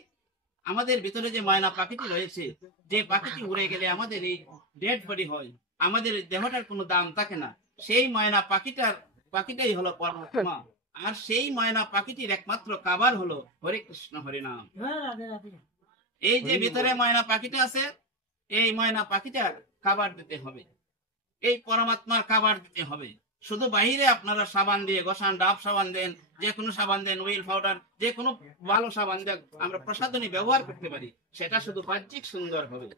আমাদের ভিতরে যে ময়না পাখিটি রয়েছে, যে পাখিটি উড়ে গেলে আমাদের এই ডেড বডি হয়, আমাদের দেহটার কোনো দাম থাকে না, সেই ময়না পাখিটাই হলো পরমাত্মা। আর সেই ময়না পাখিটির একমাত্র খাবার হলো হরে কৃষ্ণ হরে নাম। এই যে ভিতরে ময়না পাখিটা আছে, এই ময়না পাখিটার খাবার দিতে হবে, এই পরমাত্মার খাবার দিতে হবে। শুধু বাহিরে আপনারা সাবান দিয়ে ঘষান, ডাব সাবান দেন, যে কোনো সাবান দেন, হুইল পাউডার, যে কোনো ভালো সাবান দেন, আমরা প্রসাধনী ব্যবহার করতে পারি, সেটা শুধু বাহ্যিক সুন্দর হবে।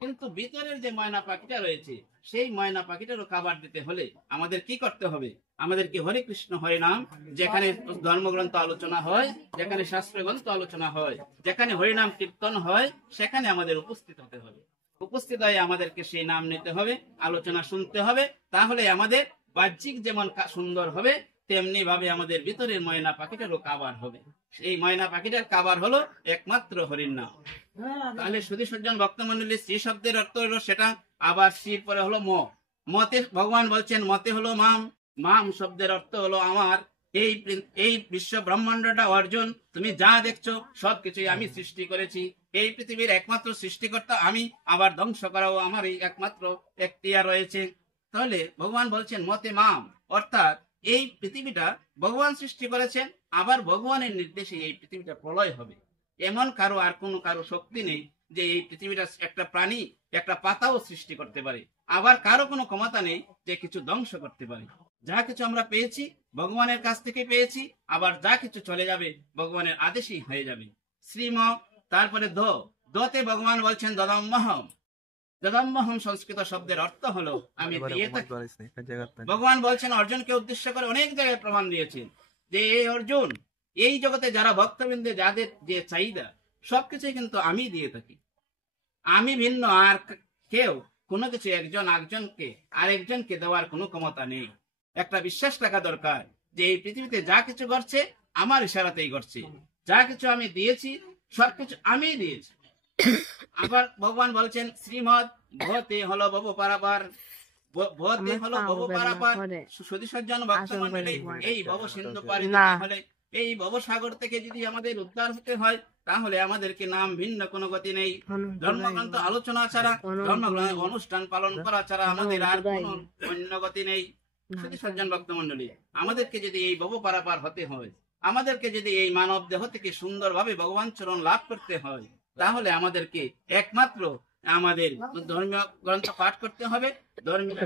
কিন্তু ভিতরের যে ময়না পাখিটা রয়েছে সেই ময়না পাখিটারও খাবার দিতে হলে আমাদের কি করতে হবে? আমাদেরকে হরে কৃষ্ণ হরে নাম, যেখানে ধর্মগ্রন্থ আলোচনা হয়, যেখানে শাস্ত্র গ্রন্থ আলোচনা হয়, যেখানে হরিনাম কীর্তন হয়, সেখানে আমাদের উপস্থিত হতে হবে। উপস্থিত হয়ে আমাদেরকে সেই নাম নিতে হবে, আলোচনা শুনতে হবে। তাহলে আমাদের বাহ্যিক যেমন সুন্দর হবে, তেমনি ভাবে আমাদের ভিতরের ময়না পাখিটারও খাবার হবে। এই ময়না পাখিটার খাবার হলো একমাত্র হরির নাম। তাহলে সুধী সজ্জন ভক্তমন্ডলী, শ্রী শব্দের অর্থ হলো সেটা, আবার শ্রীর পরে হলো ম। মতে ভগবান বলছেন মতে হলো মাম, মাম শব্দের অর্থ হলো আমার। এই বিশ্ব ব্রহ্মাণ্ডটা অর্জুন, তুমি যা দেখছো সবকিছুই আমি সৃষ্টি করেছি। এই পৃথিবীর একমাত্র সৃষ্টিকর্তা আমি, আবার ধ্বংস করাও আমার এই একমাত্র এখতিয়ার রয়েছে। তাহলে ভগবান বলছেন মতে মাম, অর্থাৎ এই পৃথিবীটা ভগবান সৃষ্টি করেছেন, আবার ভগবানের নির্দেশে এই পৃথিবীটা প্রলয় হবে। এমন আর কারো শক্তি নেই যে এই পৃথিবীটা একটা প্রাণী, একটা পাতাও সৃষ্টি করতে পারে। আবার কারো কোনো ক্ষমতা নেই যে কিছু ধ্বংস করতে পারে। যা কিছু আমরা পেয়েছি ভগবানের কাছ থেকে পেয়েছি, আবার যা কিছু চলে যাবে ভগবানের আদেশেই হয়ে যাবে। শ্রীম, তারপরে দতে ভগবান বলছেন দদম্মহম। দদম্মহম সংস্কৃত শব্দের অর্থ হলো আমি দিয়ে থাকি। ভগবান বলছেন অর্জুনকে উদ্দেশ্য করে অনেক জায়গায় প্রমাণ দিয়েছেন যে এই অর্জুন, এই জগতে যারা ভক্তবৃন্দে যাদের যে চাহিদা সবকিছু কিন্তু আমি দিয়ে থাকি। আমি ভিন্ন, আর কেউ কোনো কিছু একজনকে আরেকজনকে দেওয়ার কোনো ক্ষমতা নেই। একটা বিশ্বাস রাখা দরকার যে এই পৃথিবীতে যা কিছু ঘটছে আমার ইশারাতেই ঘটছে। যা কিছু আমি দিয়েছি সবকিছু আমি দিয়েছি। আবার ভগবান বলছেন শ্রীমদ ভতে হলো ভব পারাপার, ভতে হলো ভব পারাপার। সুধী সজ্জন ভক্তমণ্ডলী, এই ভব সিন্ধু পারি হলে, এই ভবসাগর থেকে যদি আমাদের উদ্ধার হতে হয়, তাহলে আমাদেরকে নাম ভিন্ন কোনো গতি নেই। ধর্মগ্রন্থ আলোচনা ছাড়া, ধর্মগ্রন্থ অনুষ্ঠান পালন করা ছাড়া আমাদের আর কোনো অন্য গতি নেই। সুধী সজ্জন ভক্তমণ্ডলী, আমাদেরকে যদি এই ভব পারাপার হতে হয়, আমাদেরকে যদি এই মানব দেহ থেকে সুন্দরভাবে ভগবান চরণ লাভ করতে হয়, তাহলে আমাদেরকে একমাত্র আমাদের ধর্মীয় গ্রন্থ পাঠ করতে হবে, ধর্মীয়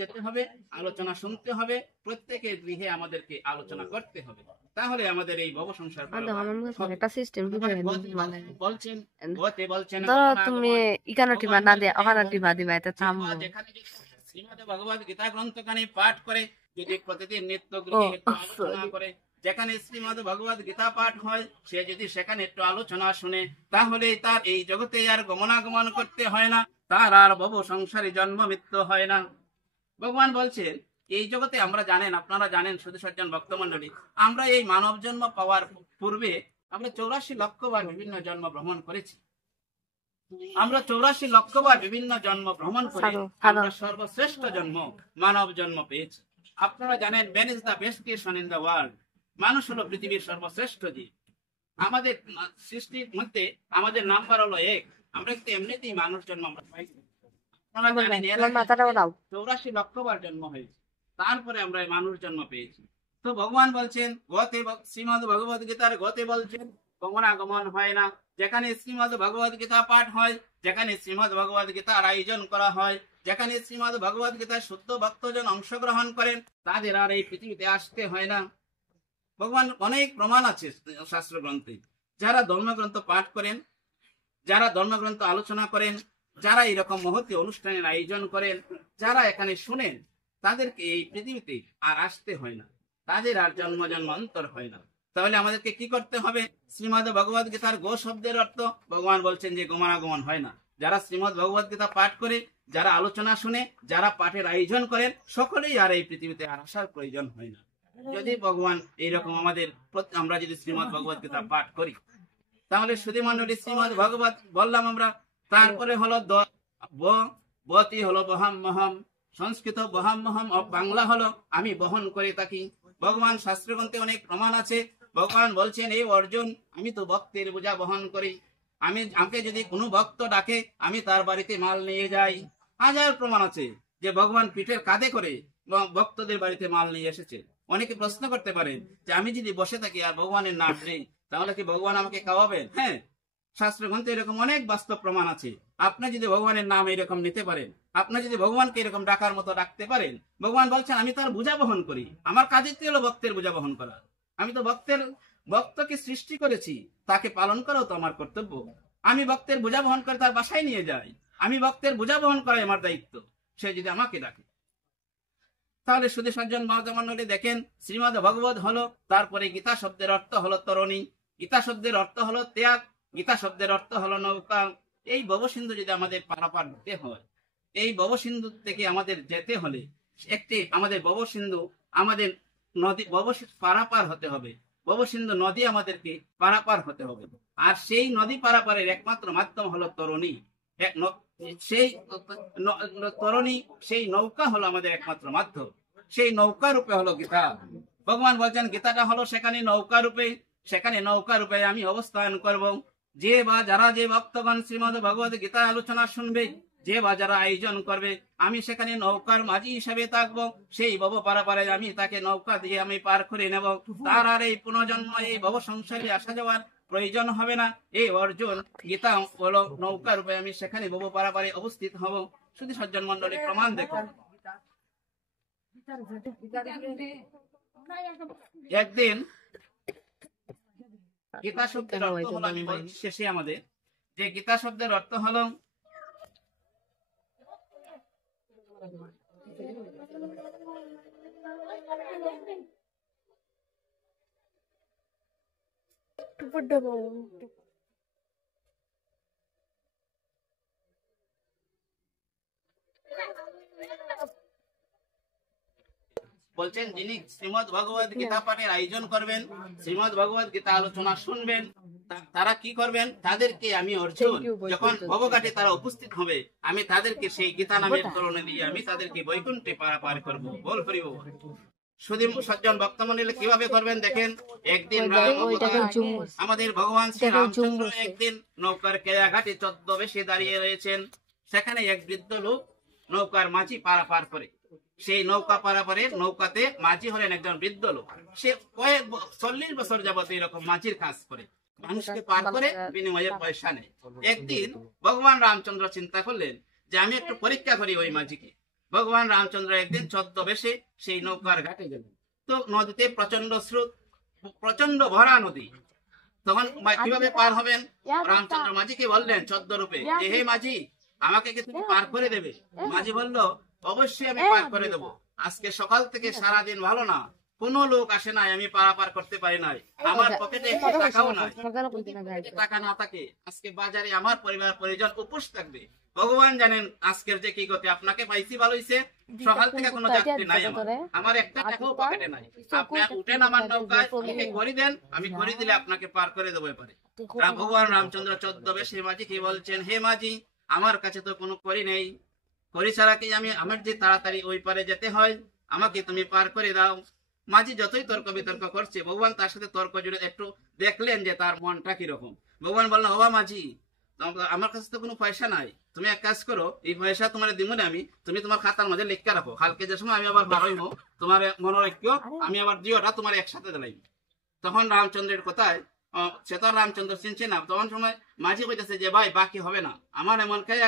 যেতে হবে, আলোচনা শুনতে হবে, প্রত্যেকের গৃহে আমাদেরকে আলোচনা করতে হবে। তাহলে আমাদের এই ভব সংসার বলছেন তুমি শ্রীমদ ভগবদ গীতা গ্রন্থখানি পাঠ করে, যদি প্রতিদিন নিত্য গৃহে আলোচনা করে, যেখানে শ্রীমদ ভগবদ গীতা পাঠ হয়, সে যদি সেখানে একটু আলোচনা শুনে, তাহলে তার এই জগতে আর গমনাগমন করতে হয় না, তার আর ভব সংসারে জন্ম মৃত্যু হয় না। ভগবান বলছেন এই জগতে আমরা জানেন, আপনারা জানেন সুধী সজ্জন ভক্তমণ্ডলী, আমরা এই মানব জন্ম পাওয়ার পূর্বে আমরা 84 লক্ষবার বিভিন্ন জন্ম ভ্রমণ করেছি। আমরা 84 লক্ষবার বিভিন্ন জন্ম ভ্রমণ করে আমরা সর্বশ্রেষ্ঠ জন্ম মানব জন্ম পেয়েছি। আপনারা জানেন man is the best creation in the world, মানুষ হলো পৃথিবীর সর্বশ্রেষ্ঠ জীব। আমাদের সৃষ্টির মধ্যে আমাদের নাম্বার হলো 1। আমরা কিন্তু এমনিতেই মানুষ জন্ম আমরা পাই। আপনারা জানেন 84 লক্ষবার জন্ম হয়েছে, তারপরে আমরা মানুষ জন্ম পেয়েছি। তো ভগবান বলছেন শ্রীমদ ভগবদ গীতার গতে বলছেন গমনাগমন হয় না। যেখানে শ্রীমদ ভগবদ গীতা পাঠ হয়, যেখানে শ্রীমদ ভগবদ গীতার আয়োজন করা হয়, যেখানে শ্রীমদ ভগবদ গীতার শুদ্ধ ভক্তজন অংশগ্রহণ করেন, তাদের আর এই পৃথিবীতে আসতে হয় না। ভগবান অনেক প্রমাণ আছে শাস্ত্র গ্রন্থে। যারা ধর্মগ্রন্থ পাঠ করেন, যারা ধর্মগ্রন্থ আলোচনা করেন, যারা এরকম মহতী অনুষ্ঠানের আয়োজন করেন, যারা এখানে শুনেন, তাদেরকে এই পৃথিবীতে আর আসতে হয় না, তাদের আর জন্ম জন্মান্তর হয় না। তাহলে আমাদেরকে কি করতে হবে? শ্রীমদ ভগবদ গীতার গো শব্দের অর্থ ভগবান বলছেন যে গমনাগমন হয় না। যারা শ্রীমদ ভগবদ গীতা পাঠ করে, যারা আলোচনা শুনে, যারা পাঠের আয়োজন করেন, সকলেই আর এই পৃথিবীতে আর আসার প্রয়োজন হয় না। যদি ভগবান এইরকম আমরা যদি শ্রীমদ ভগবদ গীতা পাঠ করি, তাহলে সুধী মন্ডলী শ্রীমদ ভগবত বললাম আমরা। তারপরে হলো বতি হলো বহাম মহম, সংস্কৃত বহাম মহম, বাংলা হলো আমি বহন করে থাকি। ভগবান শাস্ত্রগ্রন্থে অনেক প্রমাণ আছে। ভগবান বলছেন, এই অর্জুন, আমি তো ভক্তের বোঝা বহন করি। আমাকে যদি কোনো ভক্ত ডাকে, আমি তার বাড়িতে মাল নিয়ে যাই। হাজার প্রমাণ আছে যে ভগবান পিঠের কাঁধে করে ভক্তদের বাড়িতে মাল নিয়ে এসেছে। অনেকে প্রশ্ন করতে পারেন যে আমি যদি বসে থাকি আর ভগবানের নাম নেই, তাহলে কি ভগবান আমাকে খাওয়াবেন? হ্যাঁ, শাস্ত্রগ্রন্থে এরকম অনেক বাস্তব প্রমাণ আছে। আপনি যদি ভগবানের নাম এরকম নিতে পারেন, আপনি যদি ভগবানকে এরকম ডাকার মতো ডাকতে পারেন, ভগবান বলছেন আমি তার বোঝা বহন করি। আমার কাজের হলো ভক্তের বোঝা বহন করা। আমি তো ভক্তকে সৃষ্টি করেছি, তাকে পালন করাও তো আমার কর্তব্য। আমি ভক্তের বোঝা বহন করে তার বাসায় নিয়ে যাই। আমি ভক্তের বোঝা বহন করাই আমার দায়িত্ব। সে যদি আমাকে ডাকে, তাহলে শুধু সজ্জন মহাজমণ্ডলী দেখেন, শ্রীমদ ভগবত হলো, তারপরে গীতা শব্দের অর্থ হলো তরণী, গীতা শব্দের অর্থ হলো ত্যাগ, গীতা শব্দের অর্থ হলো নৌকা। এই ভবসিন্ধু যদি আমাদের পারাপার দিতে হয়, এই ভবসিন্ধু থেকে আমাদের যেতে হলে একটি আমাদের ভবসিন্ধু, আমাদের নদী পারাপার হতে হবে। ভবসিন্ধু নদী আমাদেরকে পারাপার হতে হবে। আর সেই নদী পারাপারের একমাত্র মাধ্যম হলো তরণী। সেই তরণী, সেই নৌকা হলো আমাদের একমাত্র মাধ্যম। সেই নৌকা রূপে হলো গীতা। ভগবান বলছেন গীতাটা হলো সেখানে নৌকা রূপে, সেখানে নৌকা রূপে আমি অবস্থান করব। যে বা যারা, যে ভক্তগণ শ্রীমদ ভগবত গীতা আলোচনা শুনবে, যে বা যারা আয়োজন করবে, আমি সেখানে নৌকার মাঝি হিসাবে থাকবো। সেই ভব পারাপারে আমি তাকে নৌকা দিয়ে আমি পার করে নেব। তার আর এই পুনর্জন্ম, এই ভব সংসারে আসা যাওয়ার প্রয়োজন হবে না। এই অর্জুন, গীতা হলো নৌকা রূপে, আমি সেখানে ভব পারাপারে অবস্থিত হব। শুধু সজ্জন মন্ডলী প্রমাণ দেখো। একদিন গীতা শব্দের অর্থ হলো, আমি বলছি শেষে আমাদের, যে গীতা শব্দের অর্থ হলো বলছেন যিনি শ্রীমদ ভগবত গীতা পাঠের আয়োজন করবেন, শ্রীমদ ভগবত গীতা আলোচনা শুনবেন, তারা কি করবেন? তাদেরকে আমি অর্জুন, যখন ভবঘাটে তারা উপস্থিত হবে, আমি তাদেরকে সেই গীতা নামের তরণে দিয়ে আমি তাদেরকে বৈকুণ্ঠে পারাপার করবো। বল হরি বল। শুধু সজ্জন ভক্তমণ্ডলী কিভাবে করবেন দেখেন। একদিন আমাদের ভগবান শ্রী রামচন্দ্র একদিন নৌকার কেয়াঘাটে ছদ্মবেশে দাঁড়িয়ে রয়েছেন। সেখানে এক বৃদ্ধ লোক নৌকার মাঝি পারাপার করে। সেই নৌকা পারাপারে নৌকাতে মাঝি হলেন একজন বৃদ্ধ লোক। সে 40 বছর যাবত এরকম মাঝির কাজ করে, মানুষকে পার করে বিনিময়ে পয়সা নেই। একদিন ভগবান রামচন্দ্র চিন্তা করলেন যে আমি একটু পরীক্ষা করি ওই মাঝিকে। ভগবান রামচন্দ্র একদিন ছদ্মবেশে সেই নৌকার ঘাটে গেলেন। তো নদীতে প্রচন্ড স্রোত, প্রচন্ড ভরা নদী। তখন কিভাবে পার হবেন? রামচন্দ্র মাঝিকে বললেন ছদ্ম রূপে যে হে মাঝি, আমাকে কি তুমি পার করে দেবে? মাঝি বলল অবশ্যই আমি পার করে দেবো। আজকে সকাল থেকে সারাদিন ভালো না, কোন লোক আসে নাই, আমি পারাপার করতে পারি নাই। আমার পকেটে একটু টাকাও নাই। টাকা না থাকে, আজকে বাজারে আমার পরিবার পরিজন উপোস থাকবে। ভগবান জানেন আজকের যে কি গতি। আপনাকে পাইছি ভালো হইছে, সকাল থেকে কোনো যাত্রী নাই, আমার একটা টাকাও পকেটে নাই। আপনি উঠেন আমার নৌকায়, আমাকে করে দেন, আমি করে দিলে আপনাকে পার করে দেবো এবারে। ভগবান রামচন্দ্র ছদ্মবেশে মাঝিকে বলছেন হে মাঝি, আমার কাছে তো কোনো করি নেই, করি ছাড়া কি আমার যে তাড়াতাড়ি ওই পারে যেতে হয়, আমাকে তুমি পার করে দাও। মাঝি যতই তর্ক বিতর্ক করছে, ভগবান তার সাথে তর্ক জুড়ে একটু দেখলেন যে তার মনটা কিরকম। ভগবান বললেন ও মাঝি, আমার কাছে তো কোনো পয়সা নাই, তুমি এক কাজ করো, এই পয়সা তোমার দিব না আমি, তুমি তোমার খাতার মাঝে লিখে রাখো, কালকে যে সময় আমি আবার বারোইব তোমার মনে রাখিও, আমি আবার দিওটা তোমার একসাথে দিলাম। তখন রামচন্দ্রের কথায়, সে তো রামচন্দ্র চিনছে না, তখন সময় মাঝি কইতেছে যে ভাই বাকি হবে না, আমার এমন কাজ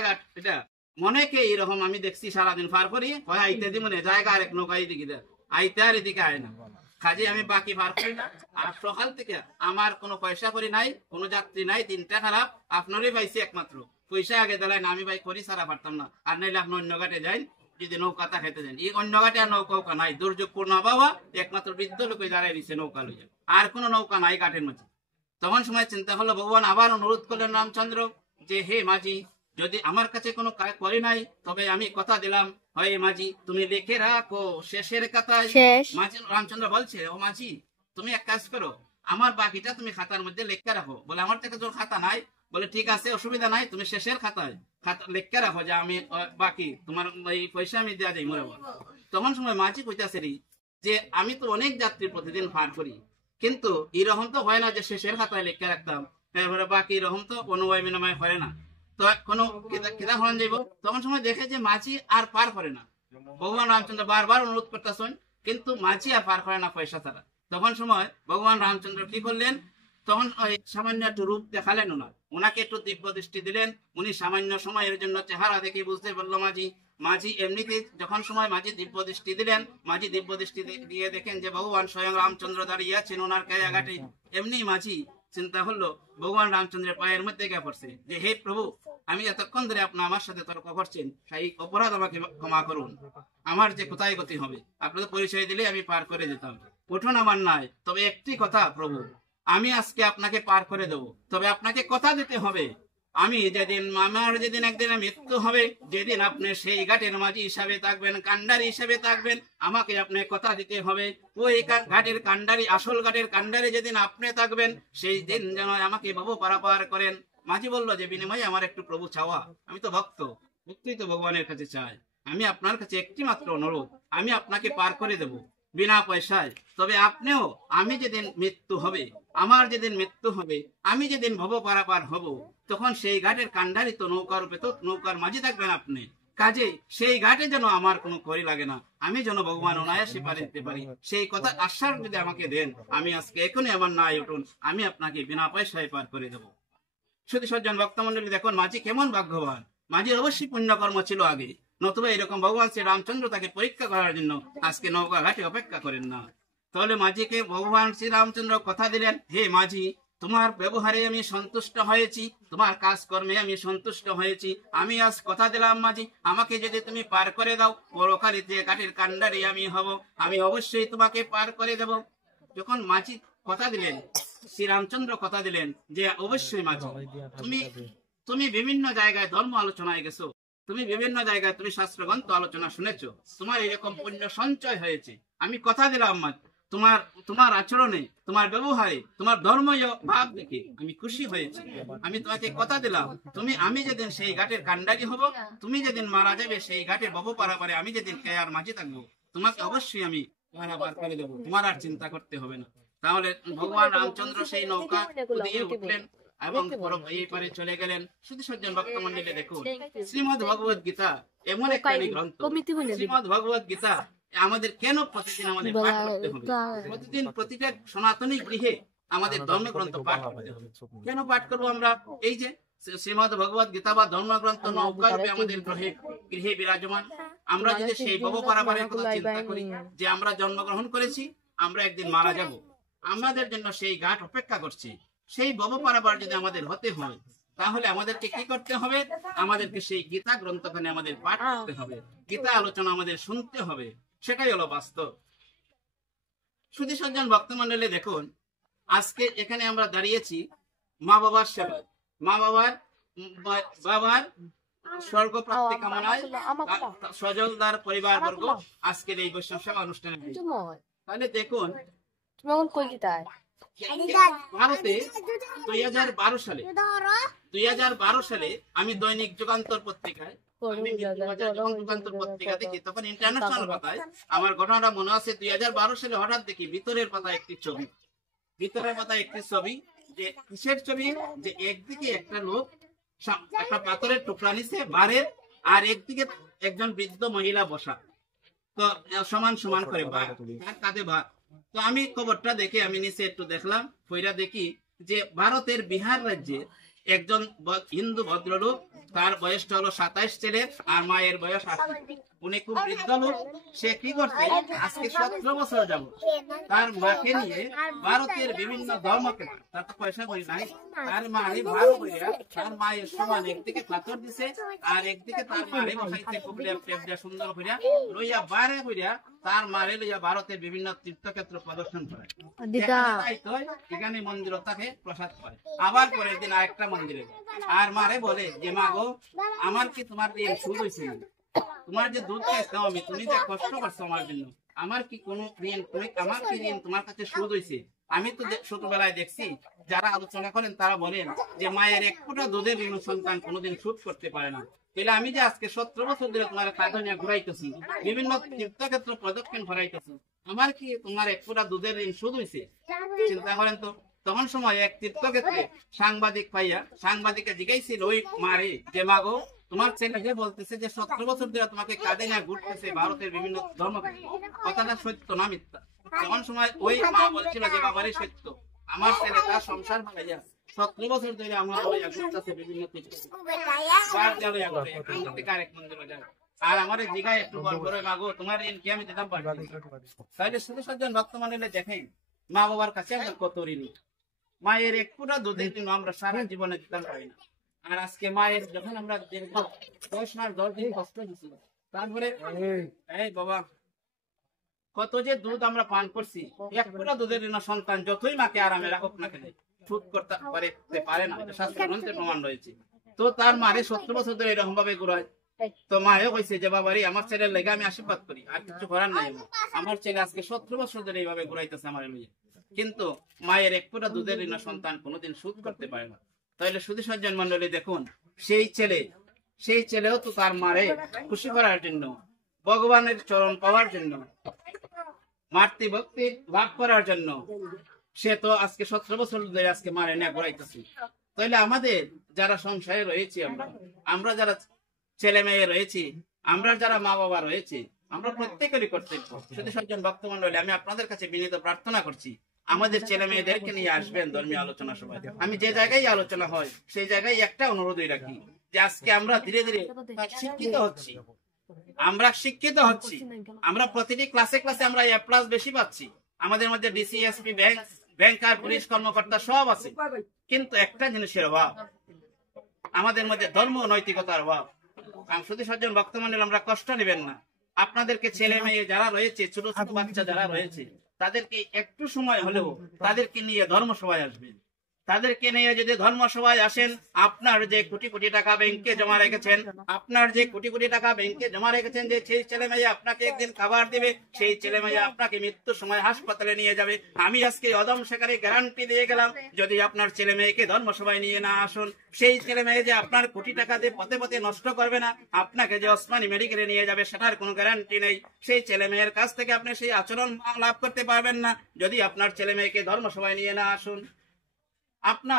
এটা মনে কে এরকম আমি দেখছি সারাদিন পার করি, আইতে দিব না, জায়গা আরেক নৌকাই দিকে আইতে আর এদিকে আয় না, কাজে আমি বাকি পার করি না। আর সকাল থেকে আমার কোনো পয়সা করি নাই, কোনো যাত্রী নাই, দিনটা খারাপ, আপনারই পাইছি একমাত্র, পয়সা আগে দিলেন, আমি ভাই করি সারা পারতাম না। আর নাইলে আপনি অন্য ঘাটে যাই, যদি নৌকাটা খেতে দেন, এই অন্য ঘাটে আর নৌকা নাই, দুর্যোগপূর্ণ আবহাওয়া, একমাত্র বৃদ্ধ লোকে দাঁড়ায় দিচ্ছে নৌকা লইয়া, আর কোনো নৌকা নাই ঘাটের মাঝে। তখন সময় চিন্তা হলো, ভগবান আবার অনুরোধ করলেন রামচন্দ্র যে হে মাঝি, যদি আমার কাছে কোনো কাজ করে নাই, তবে আমি কথা দিলাম, হয় মাঝি তুমি লিখে রাখো শেষের কথায়। মাঝি রামচন্দ্র বলছে ও মাঝি, তুমি এক কাজ করো, আমার বাকিটা তুমি খাতার মধ্যে লেখা রাখো। বলে আমার থেকে তোর খাতা নাই। বলে ঠিক আছে, অসুবিধা নাই, তুমি শেষের খাতায় খাতা লেখা রাখো যে আমি বাকি তোমার এই পয়সা আমি দেওয়া যাই মরে। তখন সময় মাঝি কইতাছে যে আমি তো অনেক যাত্রী প্রতিদিন পার করি, কিন্তু এরকম তো হয় না যে শেষের খাতায় লেখা রাখতাম এরপরে বাকি এরকম তো কোনো বিনিময় করে না। তো কোনো কিতা হন যাইব। তখন সময় দেখে যে মাঝি আর পার করে না। ভগবান রামচন্দ্র বারবার অনুরোধ করতেছেন, কিন্তু মাঝি আর পার করে না পয়সা ছাড়া। তখন সময় ভগবান রামচন্দ্র কি করলেন, তখন ওই সামান্য একটু রূপ দেখালেন ওনাকে একটু দিব্য দৃষ্টি দিলেন। উনি সামান্য সময়ের জন্য চেহারা দেখে বুঝতে পারলো মাঝি এমনিতে যখন সময় মাঝি দিব্য দৃষ্টি দিলেন, মাঝি দিব্য দৃষ্টি দিয়ে দেখেন যে ভগবান স্বয়ং রামচন্দ্র দাঁড়িয়ে আছেন ওনার কায়াঘাটে। এমনি মাঝি চিন্তা হলো ভগবান রামচন্দ্রের পায়ের মধ্যে গিয়ে পড়ছে যে হে প্রভু, আমি এতক্ষণ ধরে আপনি আমার সাথে তর্ক করছেন, সেই অপরাধ আমাকে ক্ষমা করুন। আমার যে কোথায় গতি হবে, আপনাদের পরিচয় দিলে আমি পার করে দিতাম। উঠুন আমার নাই, তবে একটি কথা প্রভু, আমি আজকে আপনাকে পার করে দেব, তবে আপনাকে কথা দিতে হবে আমি আমার যেদিন একদিনে মৃত্যু হবে, যেদিন আপনি সেই ঘাটের মাঝি হিসাবে থাকবেন, কান্ডারি হিসাবে থাকবেন, আমাকে আপনি কথা দিতে হবে ওই ঘাটের কান্ডারি, আসল ঘাটের কান্ডারি যেদিন আপনি থাকবেন, সেই দিন যেন আমাকে বাবু পারাপার করেন। মাঝি বলল যে বিনিময়ে আমার একটু প্রভু চাওয়া, আমি তো ভক্তই তো ভগবানের কাছে চাই, আমি আপনার কাছে একটি মাত্র অনুরোধ, আমি আপনাকে পার করে দেব বিনা পয়সায়। তবে আপনিও আমি যেদিন মৃত্যু হবে, আমার যেদিন মৃত্যু হবে, আমি যেদিন ভব পারাপার হব, তখন সেই ঘাটের কান্ডারি তো নৌকার উপরে, তো নৌকার মাঝে থাকবেন আপনি। কাজে সেই ঘাটে যেন আমার কোনো করি লাগে না, আমি যেন ভগবান অনায়াসে পার দিতে পারি, সেই কথা আশ্বাস যদি আমাকে দেন, আমি আজকে এখনই আমার নাই উঠুন, আমি আপনাকে বিনা পয়সায় পার করে দেব। শুধু সজ্জন ভক্তমন্ডলী দেখুন মাঝি কেমন ভাগ্যবান। মাঝির অবশ্যই পুণ্যকর্ম ছিল আগে, নতুবা এরকম ভগবান শ্রী রামচন্দ্র তাকে পরীক্ষা করার জন্য আজকে নৌকা ঘাটে অপেক্ষা করেন না। তাহলে মাঝিকে ভগবান শ্রী রামচন্দ্র কথা দিলেন, হে মাঝি, তোমার ব্যবহারে আমি সন্তুষ্ট হয়েছি, তোমার কাজকর্মে আমি সন্তুষ্ট হয়েছি, আমি আজ কথা দিলাম মাঝি, আমাকে যদি তুমি পার করে দাও, পরকালে ঘাটের কান্ডারি আমি হব, আমি অবশ্যই তোমাকে পার করে দেব। যখন মাঝি কথা দিলেন, শ্রীরামচন্দ্র কথা দিলেন যে অবশ্যই মাঝি, তুমি বিভিন্ন জায়গায় ধর্ম আলোচনায় গেছো, তুমি বিভিন্ন জায়গায় তুমি শাস্ত্রগ্রন্থ আলোচনা শুনেছো, তোমার এরকম পুণ্য সঞ্চয় হয়েছে, আমি কথা দিলাম তোমার আচরণে, তোমার ব্যবহারে, তোমার ধর্মীয় ভাব দেখে আমি খুশি হয়েছি, আমি তোমাকে কথা দিলাম, আমি যেদিন সেই ঘাটের কান্ডারি হব, তুমি যেদিন মারা যাবে সেই ঘাটের বাবু পারাপারে আমি যেদিন কেয়ার মাঝে থাকবো, তোমাকে অবশ্যই আমি পারাপার করে দেবো, তোমার আর চিন্তা করতে হবে না। তাহলে ভগবান রামচন্দ্র সেই নৌকা দিয়ে উঠলেন এবং এই পারে চলে গেলেন। শুধু সজ্জন ভক্তমন্ডলী দেখুন, শ্রীমদ্ ভগবত গীতা এমন একটা গ্রন্থ, শ্রীমদ্ ভগবত গীতা আমাদের কেন প্রতিদিন আমাদের পাঠ করতে হবে? প্রতিদিন প্রতিটা সনাতনী গৃহে আমাদের ধর্মগ্রন্থ পাঠ করতে হবে। কেন পাঠ করবো আমরা? এই যে শ্রীমদ্ ভগবত গীতা বা ধর্মগ্রন্থ নৌকা রূপে আমাদের গৃহে বিরাজমান। আমরা যদি সেই ভব পারাপারের কথা চিন্তা করি যে আমরা জন্মগ্রহণ করেছি, আমরা একদিন মারা যাব, আমাদের জন্য সেই ঘাট অপেক্ষা করছে, সেই ভব পারাপার যদি আমাদের হতে হয়, তাহলে আমাদেরকে কি করতে হবে? আমাদেরকে সেই গীতা গ্রন্থখানে আমাদের পাঠ করতে হবে, গীতা আলোচনা আমাদের শুনতে হবে, সেটাই হলো বাস্তব। শুধু সজ্জন ভক্তমন্ডলী দেখুন, আজকে এখানে আমরা দাঁড়িয়েছি মা বাবার সেবা, মা বাবার স্বর্গ প্রাপ্তি কামনায় সজলদার পরিবার বর্গ আজকের এই বৈষ্ণব সেবা অনুষ্ঠানে। তাহলে দেখুন ভারতে 2012 সালে আমি দৈনিক যুগান্তর পত্রিকায় পত্রিকা দেখি, তখন ইন্টারন্যাশনাল পাতায় আমার ঘটনাটা মনে আছে। 2012 সালে হঠাৎ দেখি ভিতরের পাতায় একটি ছবি, যে কিসের ছবি? যে একদিকে একটা লোক একটা পাথরের টুকরা নিচে বারের, আর একদিকে একজন বৃদ্ধ মহিলা বসা, তো সমান সমান করে কাঁধে ভাত। তো আমি খবরটা দেখে আমি নিচে একটু দেখলাম, ফইরা দেখি যে ভারতের বিহার রাজ্যে একজন হিন্দু ভদ্রলোক, তার বয়সটা হলো 27 ছেলের, আর মায়ের বয়স 80। উনি খুব বৃদ্ধ লোক। সে কি করছে, আজকে 17 বছর যাব তার মাকে নিয়ে ভারতের বিভিন্ন ধর্মকে, তার তো পয়সা করি নাই, তার মারে ভালো করিয়া তার মায়ের সমান একদিকে পাথর দিছে, আর একদিকে তার মারে বসাইছে সুন্দর করিয়া লইয়া বারে করিয়া তার মারে লইয়া ভারতের বিভিন্ন তীর্থক্ষেত্র প্রদর্শন করে। এখানে মন্দির তাকে প্রসাদ করে, আবার পরের দিন আরেকটা মন্দিরে আর মারে বলে যে মা গো, আমার কি তোমার ঋণ সুদ হয়েছে? তোমার যে দুধ খাইছো আমি, তুমি যে কষ্ট করছো আমার জন্য, আমার কি কোনো ঋণ, আমার কি ঋণ তোমার কাছে সুদ হয়েছে? আমি তো ছোটবেলায় দেখছি যারা আলোচনা করেন তারা বলেন যে মায়ের এক ফোঁটা দুধের ঋণ সন্তান কোনোদিন শোধ করতে পারে না। তাহলে আমি যে আজকে 17 বছর ধরে তোমার কাঁধে নিয়ে ঘুরাইতেছি, বিভিন্ন তীর্থক্ষেত্র প্রদক্ষিণ ঘুরাইতেছি, আমার কি তোমার এক ফোঁটা দুধের ঋণ শোধ হয়েছে? চিন্তা করেন তো। তখন সময় এক তীর্থক্ষেত্রে সাংবাদিক পাইয়া সাংবাদিকে জিজ্ঞাসছিল ওই মারে যে মা গো, তোমার ছেলে যে বলতেছে যে 17 বছর ধরে তোমাকে কাঁধে নিয়ে ঘুরতেছে ভারতের বিভিন্ন ধর্ম, কথাটা সত্য না মিথ্যা? তখন সময় ওই মা বলছিল যে বাবারই সত্য, আমার ছেলে তার সংসার ভাইয়া 17 বছর ধরে আমার ঘুরতেছে বিভিন্ন আরেক মন্দিরে যায়। আর আমার জিগায় একটু বড় মাগো তোমার ঋণ কি আমি দিতাম পারি? তাহলে শুধু সজ্জন বর্তমানে দেখেন মা বাবার কাছে আমরা কত ঋণী। মায়ের এক ফোঁটা দুধের জন্য আমরা সারা জীবনে দিতাম পারি না। আর আজকে মায়ের যখন আমরা 10 মাস 10 দিন কষ্ট দিচ্ছি, তারপরে এই বাবা কত যে দুধ আমরা পান করছি, এক ফোঁটা দুধের ঋণ সন্তান যতই মাকে আরামে রাখুক না কেন শোধ করতে পারে না, এটা শাস্ত্র গ্রন্থে প্রমাণ রয়েছে। তো তার মারে 17 বছর ধরে এরকম ভাবে ঘুরায়। তো মায়েও কইছে যে বাবারি আমার ছেলের লেগে আমি আশীর্বাদ করি, আর কিছু করার নাই। আমার ছেলে আজকে 17 বছর ধরে এইভাবে ঘুরাইতেছে আমার লইয়া, কিন্তু মায়ের এক ফোঁটা দুধের ঋণ সন্তান কোনোদিন শোধ করতে পারে না। তাহলে শুধু সজ্জন মন্ডলী দেখুন, সেই ছেলেও তো তার মারে খুশি করার জন্য, ভগবানের চরণ পাওয়ার জন্য, মাতৃভক্তি লাভ করার জন্য সে তো আজকে 17 বছর ধরে আজকে মারে নিয়ে ঘুরাইতেছি। তাহলে আমাদের যারা সংসারে রয়েছি, আমরা যারা ছেলে মেয়ে রয়েছি, আমরা যারা মা বাবা রয়েছি, আমরা প্রত্যেকেরই কর্তব্য। শুধু সজ্জন ভক্তমন্ডলী আমি আপনাদের কাছে বিনীত প্রার্থনা করছি, আমাদের ছেলে মেয়েদেরকে নিয়ে আসবেন ধর্মীয় আলোচনা সভায়। আমি যে জায়গায় আলোচনা হয় সেই জায়গায় একটা অনুরোধই রাখি যে আজকে আমরা ধীরে ধীরে শিক্ষিত হচ্ছি, আমরা প্রতিটি ক্লাসে আমরা A+ বেশি পাচ্ছি। আমাদের মধ্যে ডিসি, এসপি, ব্যাংকার, পুলিশ কর্মকর্তা সব আছে, কিন্তু একটা জিনিসের অভাব, আমাদের মধ্যে ধর্ম নৈতিকতার অভাব। শুধু সজ্জন বর্তমানে আমরা কষ্ট নেবেন না, আপনাদেরকে ছেলে মেয়ে যারা রয়েছে, ছোট ছোট বাচ্চা যারা রয়েছে, তাদেরকে একটু সময় হলেও তাদেরকে নিয়ে ধর্মসভায় আসবেন। তাদেরকে নিয়ে যদি ধর্মসভায় আসেন, আপনার যে কোটি কোটি টাকা ব্যাংকে জমা রেখেছেন, যে সেই ছেলে মেয়ে আপনাকে একদিন খাবার দেবে, সেই ছেলে মেয়ে আপনাকে মৃত্যুর সময় হাসপাতালে নিয়ে যাবে। আমি আজকে অদম শেখারে গ্যারান্টি দিয়ে গেলাম, যদি আপনার ছেলে মেয়েকে ধর্মসভায় নিয়ে না আসুন, সেই ছেলে মেয়ে যে আপনার কোটি টাকা দিয়ে পথে পথে নষ্ট করবে না, আপনাকে যে ওসমানী মেডিকেলে নিয়ে যাবে সেটার কোনো গ্যারান্টি নেই। সেই ছেলে মেয়ের কাছ থেকে আপনি সেই আচরণ লাভ করতে পারবেন না যদি আপনার ছেলে মেয়েকে ধর্মসভায় নিয়ে না আসুন।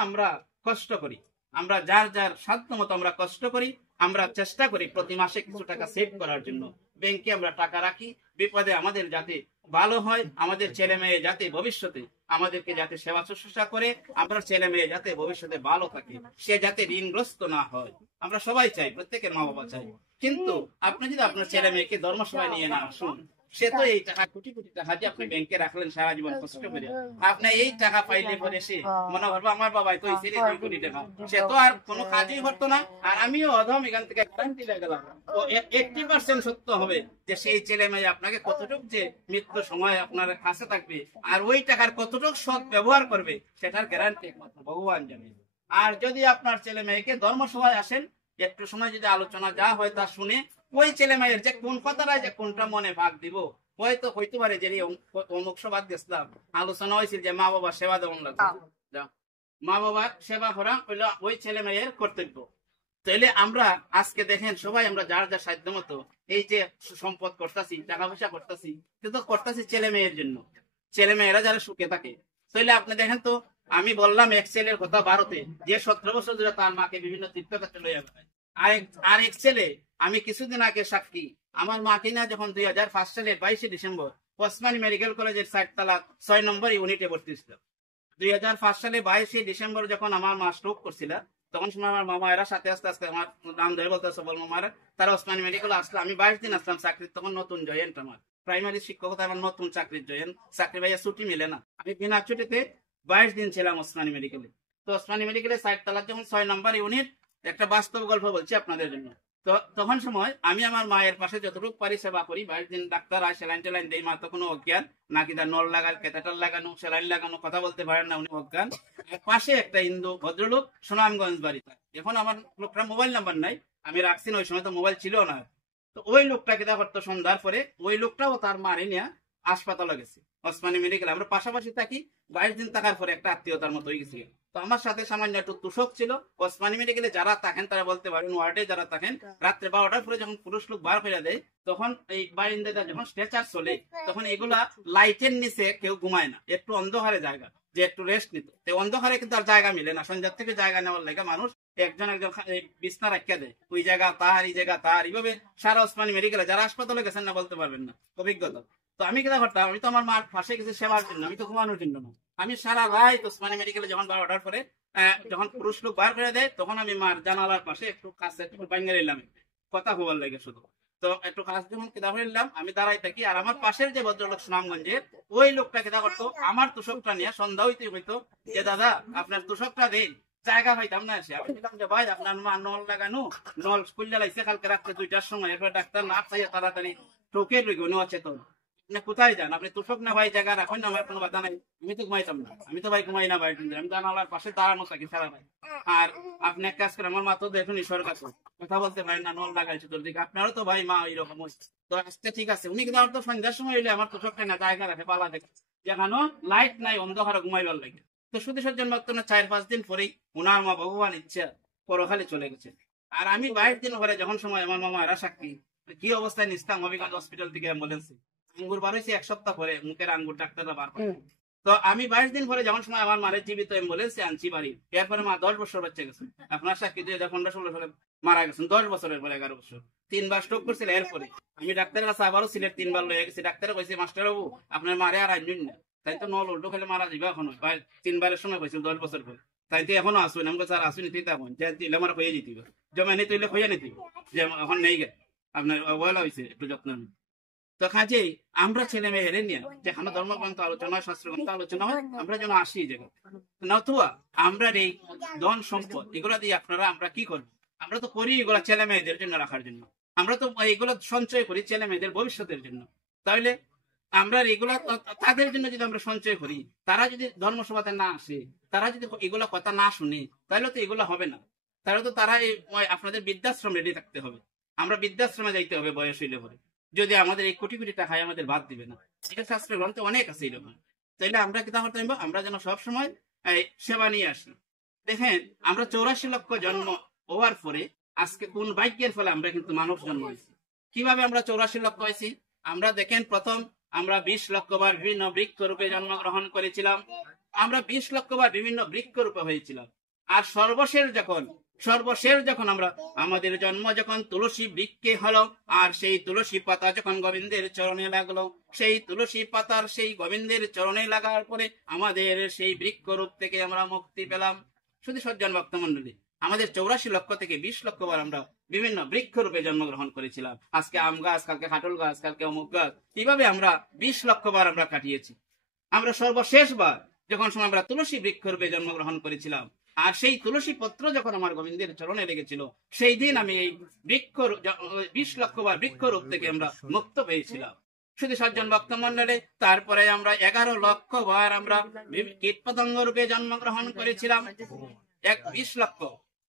আমরা কষ্ট করি, আমরা যার যার সাধ্য মতো আমরা কষ্ট করি, আমরা চেষ্টা করি প্রতি মাসে কিছু টাকা সেভ করার জন্য, ব্যাংকে আমরা টাকা রাখি, বিপদে আমাদের যাতে ভালো হয়, আমাদের ছেলে মেয়ে যাতে ভবিষ্যতে আমাদেরকে যাতে সেবা শুশ্রূষা করে, আমার ছেলে মেয়ে যাতে ভবিষ্যতে ভালো থাকে, সে যাতে ঋণগ্রস্ত না হয়, আমরা সবাই চাই, প্রত্যেকের মা বাবা চাই। কিন্তু আপনি যদি আপনার ছেলে মেয়েকে ধর্মসভায় নিয়ে না আসুন, সে তো এই টাকা কোটি কোটি টাকা যে আপনি ব্যাংকে রাখলেন সারা জীবন কষ্ট করে, আপনি এই টাকা পাইলে পরে সে মনে করবো আমার বাবাই তো 2 কোটি টাকা, সে তো আর কোনো কাজই করতো না। আর আমিও অধম এখান থেকে গ্যারান্টি লাগলাম, ও 80% সত্য হবে যে সেই ছেলে মেয়ে আপনাকে কতটুকু যে মৃত্যু সময় আপনার কাছে থাকবে, আর ওই টাকার কতটুকু সৎ ব্যবহার করবে সেটার গ্যারান্টি একমাত্র ভগবান জানে। আর যদি আপনার ছেলে মেয়েকে ধর্মসভায় আসেন, একটু সময় যদি আলোচনা যা হয় তা শুনে ওই ছেলে মেয়ের যে কোন কথাটা যে কোনটা মনে ভাগ দিব, হয়তো হইতে পারে যে অমুক সভাত গেছিলাম, আলোচনা হয়েছিল যে মা বাবার সেবা দেওয়ান লাগবে, মা বাবার সেবা করা হইলো ওই ছেলে মেয়ের কর্তব্য। তাইলে আমরা আজকে দেখেন সবাই আমরা যার যার সাধ্য মতো এই যে সম্পদ করতেছি, টাকা পয়সা করতেছি, কিন্তু করতেছি ছেলে মেয়ের জন্য, ছেলে মেয়েরা যারা সুখে থাকে। তাইলে আপনি দেখেন তো, আমি বললাম এক ছেলের কথা ভারতে, যে 17 বছর ধরে তার মাকে বিভিন্ন তীর্থক্ষেত্রে লইয়া যায়। আরেক ছেলে, আমি কিছুদিন আগে সাক্ষী, আমার মাকে না যখন 2005 সালের 22 ডিসেম্বর ওসমানী মেডিকেল কলেজের 4 তলা 6 নম্বর ইউনিটে ভর্তি ছিল। 2005 সালে 22 ডিসেম্বর যখন আমার মা স্ট্রোক করছিল, তখন সময় আমার মামা এরা সাথে আস্তে আস্তে আমার নাম ধরে বলতেছে, বল মামারা, তারা ওসমানী মেডিকেলে আসলো। আমি 22 দিন আসলাম চাকরি, তখন নতুন জয়েন্ট, আমার প্রাইমারি শিক্ষকতা আমার নতুন চাকরির জয়েন্ট, চাকরি ভাইয়া ছুটি মিলে না, আমি বিনা ছুটিতে 22 দিন ছিলাম ওসমানী মেডিকেলে। তো ওসমানী মেডিকেলে 4 তলার যখন 6 নম্বর ইউনিট, একটা বাস্তব গল্প বলছি আপনাদের জন্য। তো তখন সময় আমি আমার মায়ের পাশে যতটুকু পারি সেবা করি। 22 দিন ডাক্তার আয়, সেলাইন টেলাইন দেয়, মা তো কোনো অজ্ঞান, নাকি তার নল লাগাল, ক্যাথেটার লাগানো, সেলাইন লাগানো, কথা বলতে পারেন না, উনি অজ্ঞান। পাশে একটা হিন্দু ভদ্রলোক সুনামগঞ্জ বাড়িতে, এখন আমার লোকটা মোবাইল নাম্বার নাই, আমি রাখছি না, ওই সময় তো মোবাইল ছিল না। তো ওই লোকটা কেটা করতো, সন্ধ্যার পরে ওই লোকটাও তার মারে নিয়ে হাসপাতালে গেছি, ওসমানী মেডিকেল। আমরা পাশাপাশি থাকি, 22 দিন থাকার পরে একটা আত্মীয়তার মতো হয়ে গেছি। তো আমার সাথে সামান্য একটু তুষক ছিল। ওসমানী মেডিকেলে যারা থাকেন তারা বলতে পারেন, ওয়ার্ডে যারা থাকেন, রাত্রে 12টার পরে যখন পুরুষ লোক বার করে দেয়, তখন এই বারিন্দাটা যখন স্ট্রেচার চলে, তখন এগুলা লাইটের নিচে কেউ ঘুমায় না, একটু অন্ধকারে জায়গা, যে একটু রেস্ট নিত। অন্ধকারে কিন্তু আর জায়গা মিলে না, সন্ধ্যার থেকে জায়গা নেওয়ার লাগে মানুষ একজন বিছনা রাখিয়া দেয়, ওই জায়গা তার, এই জায়গা তার, এইভাবে সারা ওসমানী মেডিকেলে যারা হাসপাতালে গেছেন না বলতে পারবেন না অভিজ্ঞতা। তো আমি কেনা করতাম, আমি তো আমার মার পাশে গেছি সেবার জন্য, আমি তো ঘুমানোর জন্য না। আমি সারা রাত ওসমানী মেডিকেলে যখন 12টার পরে যখন পুরুষ লোক বার করে দেয়, তখন আমি মার জানালার পাশে একটু কাছে একটু বাইঙ্গে নিলাম, কথা হবার লাগে শুধু। তো একটু কাছে যখন কেদা হইলাম, আমি দাঁড়াই থাকি, আর আমার পাশের যে ভদ্রলোক সুনামগঞ্জের, ওই লোকটা কেদা করতো আমার তুষকটা নিয়ে সন্ধ্যা হইতে হইতো, যে দাদা আপনার তুষকটা দেন, জায়গা পাইতাম না এসে। আমি বললাম যে ভাই আপনার মা নল লাগানো, নল খুললে লাগছে কালকে রাত্রে 2টার সময়, এরপর ডাক্তার না চাইয়া তাড়াতাড়ি টোকে রইব অচেতন, আপনি কোথায় যান, আপনি তুষক না ভাই জায়গা রাখুন না, আমার কোনো বাধা নাই। আমি তো ঘুমাইতাম না, আমি তো ভাই ঘুমাই না ভাই, আমি জানালার পাশে দাঁড়ানো থাকি সারা ভাই। আর আপনি এক কাজ করেন, আমার মা তো দেখুন ঈশ্বর কাছে কথা বলতে পারেন না, নল লাগাইছে তোর দিকে, আপনারও তো ভাই মা এইরকম হয়েছে। তো আজকে ঠিক আছে, উনি কিন্তু তো সন্ধ্যার সময় হইলে আমার তুষকটা না জায়গা রাখে পালা দেখে, যেখানে লাইট নাই, অন্ধকারে ঘুমাইবার লাগে। তো শুধু সজ্জন বর্তমানে 4-5 দিন পরেই উনার মা ভগবান ইচ্ছা পরখালে চলে গেছে। আর আমি 22 দিন পরে যখন সময়, আমার মামা এরা সাক্ষী, কি অবস্থায় নিস্তাম হবিগঞ্জ হসপিটাল থেকে অ্যাম্বুলেন্সে, আঙ্গুর বার হয়েছে 1 সপ্তাহ পরে, মুখের আঙ্গুর ডাক্তাররা বার করে। তো আমি 22 দিন পরে যখন সময় আমার মারের জীবিত অ্যাম্বুলেন্সে আনছি বাড়ি, এরপরে মা 10 বছর বাচ্চা গেছে। আপনার সাক্ষী 2015-16 সালে মারা গেছেন, 10 বছরের পরে, 11 বছর, 3বার স্ট্রোক করছিল। এরপরে আমি ডাক্তারের কাছে আবারও সিলেট 3বার লয়ে গেছি, ডাক্তারে কইছে মাস্টার বাবু আপনার মারে আর আনবেন না, তাই তো নল উল্টো খেলে মারা যাবে এখনো, 3বারের সময় কইছিল 10 বছর পরে, তাই তো এখনো আসুন। আমি স্যার আসুন নিতে তখন যে দিলে আমার হয়ে যেতে জমা নিতে হইলে হইয়া নিতে, যে এখন নেই গে আপনার অবহেলা হয়েছে একটু যত্ন। তো কাজেই আমরা ছেলে মেয়ে হেরে নিয়ে যেখানে ধর্মগ্রন্থ আলোচনা, শাস্ত্রগ্রন্থ আলোচনা হয়, আমরা যেন আসি জায়গা। নতুবা আমরা এই ধন সম্পদ এগুলা দিয়ে আপনারা আমরা কি করবো? আমরা তো করি এগুলা ছেলে মেয়েদের জন্য রাখার জন্য, আমরা তো এগুলো সঞ্চয় করি ছেলে মেয়েদের ভবিষ্যতের জন্য। তাহলে আমরা এগুলা তাদের জন্য যদি আমরা সঞ্চয় করি, তারা যদি ধর্মসভাতে না আসে, তারা যদি এগুলা কথা না শুনে, তাহলে তো এগুলো হবে না। তাহলে তো তারা আপনাদের বৃদ্ধাশ্রম রেডি থাকতে হবে, আমরা বৃদ্ধাশ্রমে যাইতে হবে বয়স হইলে পরে, যদি আমাদের এই কোটি কোটি টাকায় আমাদের বাদ দিবে না। এটা শাস্ত্রের গ্রন্থে অনেক আছে এরকম। তাইলে আমরা কি করতে হবে? আমরা যেন সবসময় সেবা নিয়ে আসি। দেখেন আমরা 84 লক্ষ জন্ম হওয়ার পরে আজকে কোন ভাগ্যের ফলে আমরা কিন্তু মানব জন্ম হয়েছি। কিভাবে আমরা 84 লক্ষ হয়েছি? আমরা দেখেন প্রথম আমরা 20 লক্ষ বার বিভিন্ন বৃক্ষ রূপে জন্মগ্রহণ করেছিলাম, আমরা 20 লক্ষ বার বিভিন্ন বৃক্ষ রূপে হয়েছিলাম। আর সর্বশেষ যখন আমরা আমাদের জন্ম যখন তুলসী বৃক্ষে হলো, আর সেই তুলসী পাতা যখন গোবিন্দের চরণে লাগলো, সেই তুলসী পাতার সেই গোবিন্দের চরণে লাগার পরে আমাদের সেই বৃক্ষ রূপ থেকে আমরা মুক্তি পেলাম। শুধু সজ্জন ভক্ত মন্ডলী, আমাদের 84 লক্ষ থেকে 20 লক্ষ বার আমরা বিভিন্ন বৃক্ষ রূপে জন্মগ্রহণ করেছিলাম। আজকে আম গাছ, কালকে কাঁঠাল গাছ, কালকে অমুক গাছ, এইভাবে আমরা 20 লক্ষ বার আমরা কাটিয়েছি। আমরা সর্বশেষ বার যখন সময় আমরা তুলসী বৃক্ষ রূপে জন্মগ্রহণ করেছিলাম, আর সেই তুলসী পত্র যখন আমার গোবিন্দের চরণে লেগেছিল, সেই দিন আমি এই 20 লক্ষ বার বৃক্ষ রূপ থেকে আমরা মুক্ত পেয়েছিলাম। শুধু সজ্জন ভক্ত মন্ডলে, তারপরে আমরা 11 লক্ষ বার আমরা কীট পতঙ্গ রূপে জন্মগ্রহণ করেছিলাম। 20 লক্ষ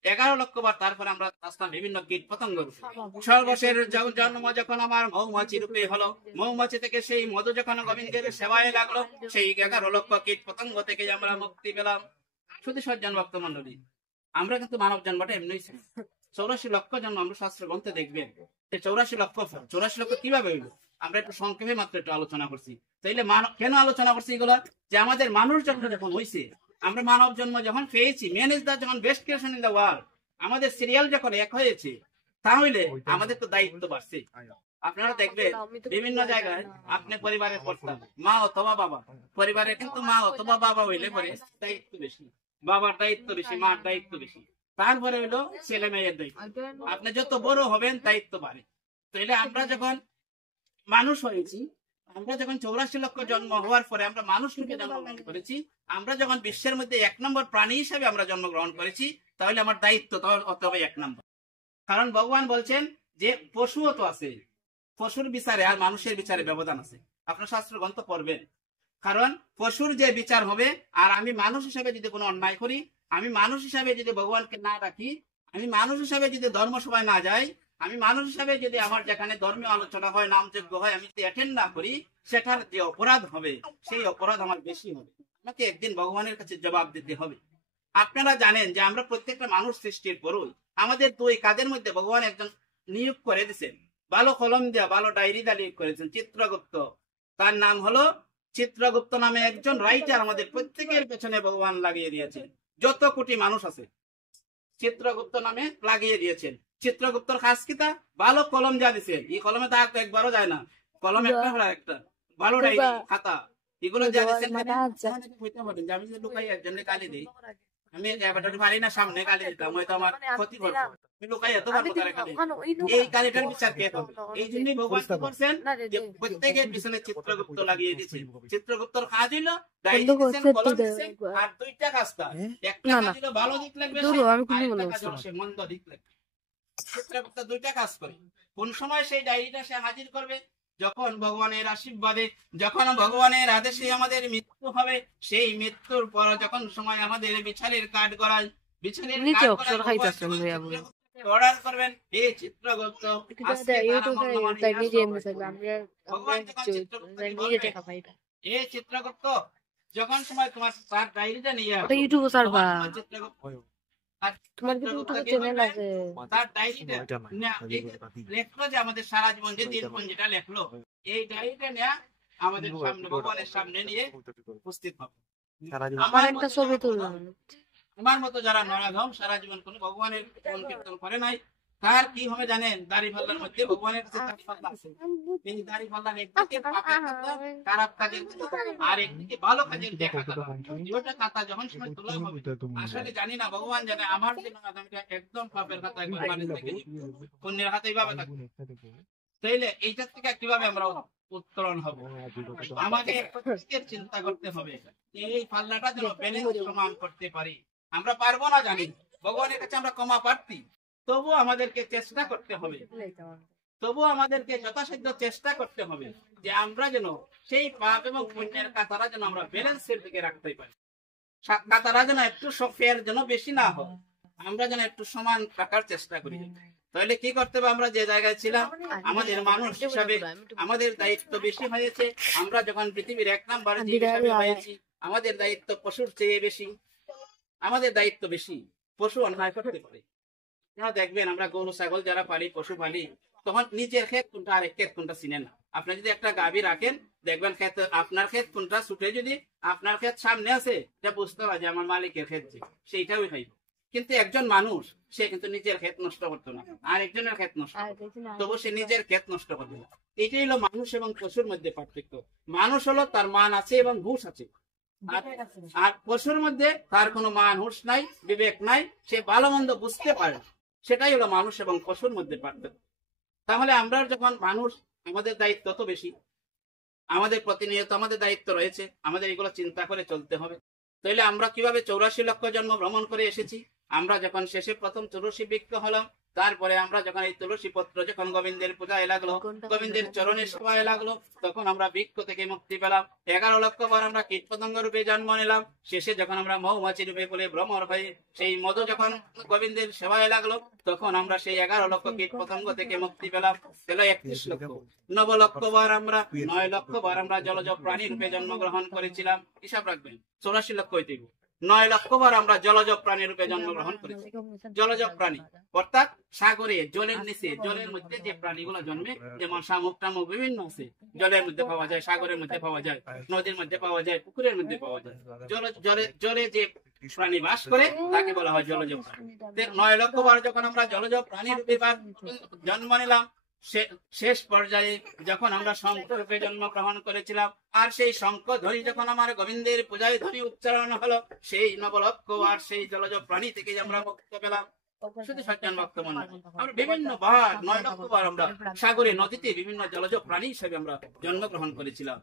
11 লক্ষ বার, তারপরে আমরা আসলাম বিভিন্ন কীট পতঙ্গ রূপে। সর্বশেষ জন্ম যখন আমার মৌমাছি রূপে হলো, মৌমাছি থেকে সেই মধু যখন গোবিন্দের সেবায় লাগলো, সেই 11 লক্ষ কীট পতঙ্গ থেকে আমরা মুক্তি পেলাম। শুধু সজ্জন ভক্ত মন্ডলী, আমরা কিন্তু মানব জন্মটা এমনি 84 লক্ষ জন্ম আমরা শাস্ত্র গ্রন্থে দেখবেন। 84 লক্ষ কিভাবে হইলো আমরা একটু সংক্ষেপে মাত্র একটু আলোচনা করছি। তাইলে কেন আলোচনা করছি এগুলো? যে আমাদের মানুষ জন্ম যখন হয়েছে, আমরা মানব জন্ম যখন পেয়েছি, ম্যান ইজ দা যখন best creation in the world, আমাদের সিরিয়াল যখন এক হয়েছে, তাহলে আমাদের তো দায়িত্ব বাড়ছে। আপনারা দেখবেন বিভিন্ন জায়গায় আপনি পরিবারের কর্তা, মা অথবা বাবা, পরিবারে কিন্তু মা অথবা বাবা হইলে পরে দায়িত্ব বেশি, বাবার দায়িত্ব বেশি, মার দায়িত্ব বেশি, তারপরে হইলো ছেলে মেয়ের দায়িত্ব। আপনি যত বড় হবেন দায়িত্ব বাড়ে। তাইলে আমরা যখন মানুষ হয়েছি, আমরা যখন 84 লক্ষ জন্ম হওয়ার পরে আমরা মানুষ রূপে জন্মগ্রহণ করেছি, আমরা যখন বিশ্বের মধ্যে 1 নম্বর প্রাণী হিসেবে আমরা জন্মগ্রহণ করেছি, তাহলে আমার দায়িত্ব হতে হবে 1 নম্বর। কারণ ভগবান বলছেন যে পশুও তো আছে, পশুর বিচারে আর মানুষের বিচারে ব্যবধান আছে। আপনার শাস্ত্র গ্রন্থ পড়বেন, কারণ পশুর যে বিচার হবে, আর আমি মানুষ হিসাবে যদি কোনো অন্যায় করি, আমি মানুষ হিসাবে যদি ভগবানকে না ডাকি, আমি মানুষ হিসাবে যদি ধর্মসভায় না যাই, আমি মানুষ হিসাবে যদি আমার যেখানে ধর্মীয় আলোচনা হয়, নামযজ্ঞ হয়, আমি যদি অ্যাটেন্ড না করি, সেটার যে অপরাধ হবে সেই অপরাধ আমার বেশি হবে। আমাকে একদিন ভগবানের কাছে জবাব দিতে হবে। আপনারা জানেন যে আমরা প্রত্যেকটা মানুষ সৃষ্টির পরই আমাদের দুই কাজের মধ্যে ভগবান একজন নিয়োগ করে দিয়েছেন, ভালো কলম দেওয়া, ভালো ডায়েরি দা নিয়োগ করেছেন, চিত্রগুপ্ত। তার নাম হলো চিত্রগুপ্ত নামে একজন রাইটার আমাদের প্রত্যেকের পেছনে ভগবান লাগিয়ে দিয়েছেন। যত কোটি মানুষ আছে চিত্রগুপ্ত নামে লাগিয়ে দিয়েছেন। চিত্রগুপ্তর খাস কি? তা ভালো কলম যা দিয়েছেন, এই কলমে তো একবারও যায় না, কলম একটা একটা ভালো ডায়েরি খাতা এগুলো যা দিয়েছেন। আমি যে লুকাই একজনকে গালি দিই, আমি পারি না সামনে গালি দিতাম, হয়তো আমার ক্ষতি করতো, আমি লুকাই এত পারবো তারা গালি। এই গালিটার বিচার কে করবে? এই জন্যই ভগবান কি করছেন যে প্রত্যেকের পিছনে চিত্রগুপ্ত লাগিয়ে দিয়েছেন। চিত্রগুপ্তর কাজ হইলো ডায়েরি দিয়েছেন, কলম দিয়েছেন, আর দুইটা কাজ তার। একটা কাজ হলো ভালো দিক লাগবে, আরেকটা কাজ হলো সে মন্দ দিক লাগবে। চিত্রগুপ্ত দুইটা কাজ করে। কোন সময় সেই ডায়েরিটা সে হাজির করবে? যখন ভগবানের আশীর্বাদে, যখন ভগবানের আদেশে আমাদের মৃত্যু হবে, সেই মৃত্যুর পর যখন সময় আমাদের বিচারের কাঠ গড়ায়, বিচারের অর্ডার করবেন, এই চিত্রগুপ্ত এই চিত্রগুপ্ত যখন সময় তোমার তার ডায়েরিটা নিয়ে আমাদের সারা জীবন যে দিনক্ষণ যেটা লেখলো, এই ডায়েরিটা নিয়ে আমাদের সামনে ভগবানের সামনে নিয়ে উপস্থিত হবে। আমার মতো যারা নরাধম সারা জীবন কোন ভগবানের কীর্তন করে নাই, তার কি হবে জানেন? দাড়ি পাল্লার মধ্যে ভগবানের কাছে দাড়ি পাল্লা আছে। এই দাড়ি পাল্লার একদিকে পাপের খাতা, খারাপ কাজের খাতা, আর একদিকে ভালো কাজের খাতা। দুইটা খাতা যখন সময় তোলা হবে, আসলে জানি না, ভগবান জানে আমার যে নরাধমটা একদম পাপের খাতা, পুণ্যের খাতা এইভাবে থাকবে। তাইলে এইটার থেকে কিভাবে আমরা উত্তরণ হব? আমাকে প্রত্যেকের চিন্তা করতে হবে, এই পাল্লাটা যেন ব্যালেন্স সমান করতে পারি। আমরা পারবো না জানি, ভগবানের কাছে আমরা ক্ষমা প্রার্থী, তবু আমাদেরকে চেষ্টা করতে হবে, তবু আমাদেরকে যথাসাধ্য চেষ্টা করতে হবে যে আমরা যেন সেই পাপ এবং পুণ্যের কাতারা যেন আমরা ব্যালেন্সের দিকে রাখতে পারি। কাতারা যেন একটু ফের যেন বেশি না হয়, আমরা যেন একটু সমান রাখার চেষ্টা করি। তাহলে কি করতে হবে? আমরা যে জায়গায় ছিলাম, আমাদের মানুষ হিসাবে আমাদের দায়িত্ব বেশি হয়েছে। আমরা যখন পৃথিবীর 1 নাম্বার জীব হিসাবে হয়েছি, আমাদের দায়িত্ব পশুর চেয়ে বেশি, আমাদের দায়িত্ব বেশি। পশু অন্যায় করতে পারে, দেখবেন আমরা গরু ছাগল যারা পালি, পশু পালি, তখন নিজের ক্ষেত কোনটা আরেক ক্ষেত কোনটা চিনে না। আপনি যদি একটা গাভী রাখেন, দেখবেন ক্ষেত আপনার ক্ষেত কোনটা, ছুটে যদি আপনার ক্ষেত সামনে আছে, এটা বুঝতে পারে যে আমার মালিকের ক্ষেত, সেইটাই খাইব। কিন্তু একজন মানুষ সে কিন্তু নিজের ক্ষেত নষ্ট করতো না, আর একজনের ক্ষেত নষ্ট, তবু সে নিজের ক্ষেত নষ্ট করবে না। এটাই হলো মানুষ এবং পশুর মধ্যে পার্থক্য। মানুষ হলো তার মান আছে এবং হুঁশ আছে, আর পশুর মধ্যে তার কোনো মান হুঁশ নাই, বিবেক নাই, সে ভালো মন্দ বুঝতে পারে। সেটাই হলো মানুষ এবং পশুর মধ্যে পার্থক্য। তাহলে আমরা যখন মানুষ, আমাদের দায়িত্ব তো বেশি, আমাদের প্রতিনিয়ত আমাদের দায়িত্ব রয়েছে, আমাদের এগুলো চিন্তা করে চলতে হবে। তাইলে আমরা কিভাবে 84 লক্ষ জন্ম ভ্রমণ করে এসেছি, আমরা যখন শেষে প্রথম তুলসী বৃক্ষ হলাম, তারপরে আমরা যখন এই তুলসী পত্র যখন গোবিন্দের পূজায় লাগলো, গোবিন্দের চরণের সেবায় লাগলো, তখন আমরা বৃক্ষ থেকে মুক্তি পেলাম। 11 লক্ষ বার আমরা কীট পতঙ্গ রূপে জন্ম নিলাম। শেষে যখন আমরা মৌমাছি রূপে বলে ভ্রমর হয়ে সেই মধু যখন গোবিন্দের সেবায় লাগলো, তখন আমরা সেই 11 লক্ষ কীট পতঙ্গ থেকে মুক্তি পেলাম। পেল 31 লক্ষ। 9 লক্ষ বার আমরা 9 লক্ষ বার আমরা জলজ প্রাণী রূপে জন্মগ্রহণ করেছিলাম। হিসাব রাখবেন, 84 লক্ষ হইতে 9 লক্ষ বার আমরা জলজ প্রাণী রূপে জন্মগ্রহণ করেছি। জলজ প্রাণী অর্থাৎ সাগরে, জলের নিচে, জলের মধ্যে যে প্রাণীগুলো জন্মে, যেমন শামুক টামুক বিভিন্ন আছে, জলের মধ্যে পাওয়া যায়, সাগরের মধ্যে পাওয়া যায়, নদীর মধ্যে পাওয়া যায়, পুকুরের মধ্যে পাওয়া যায়। জলে যে প্রাণী বাস করে তাকে বলা হয় জলজ প্রাণী। 9 লক্ষ বার যখন আমরা জলজ প্রাণী রূপে জন্ম নিলাম, শেষ পর্যায়ে যখন আমরা শঙ্খ রূপে জন্মগ্রহণ করেছিলাম, আর সেই শঙ্খ ধ্বনি যখন আমার গোবিন্দের পূজায় ধ্বনি উচ্চারণ হলো, সেই 9 লক্ষ আর সেই জলজ প্রাণী থেকে আমরা মুক্ত পেলাম। শুধু সজ্জন ভক্ত মনে, আমরা বিভিন্ন বার 9 লক্ষ বার আমরা সাগরে, নদীতে বিভিন্ন জলজ প্রাণী হিসেবে আমরা জন্মগ্রহণ করেছিলাম।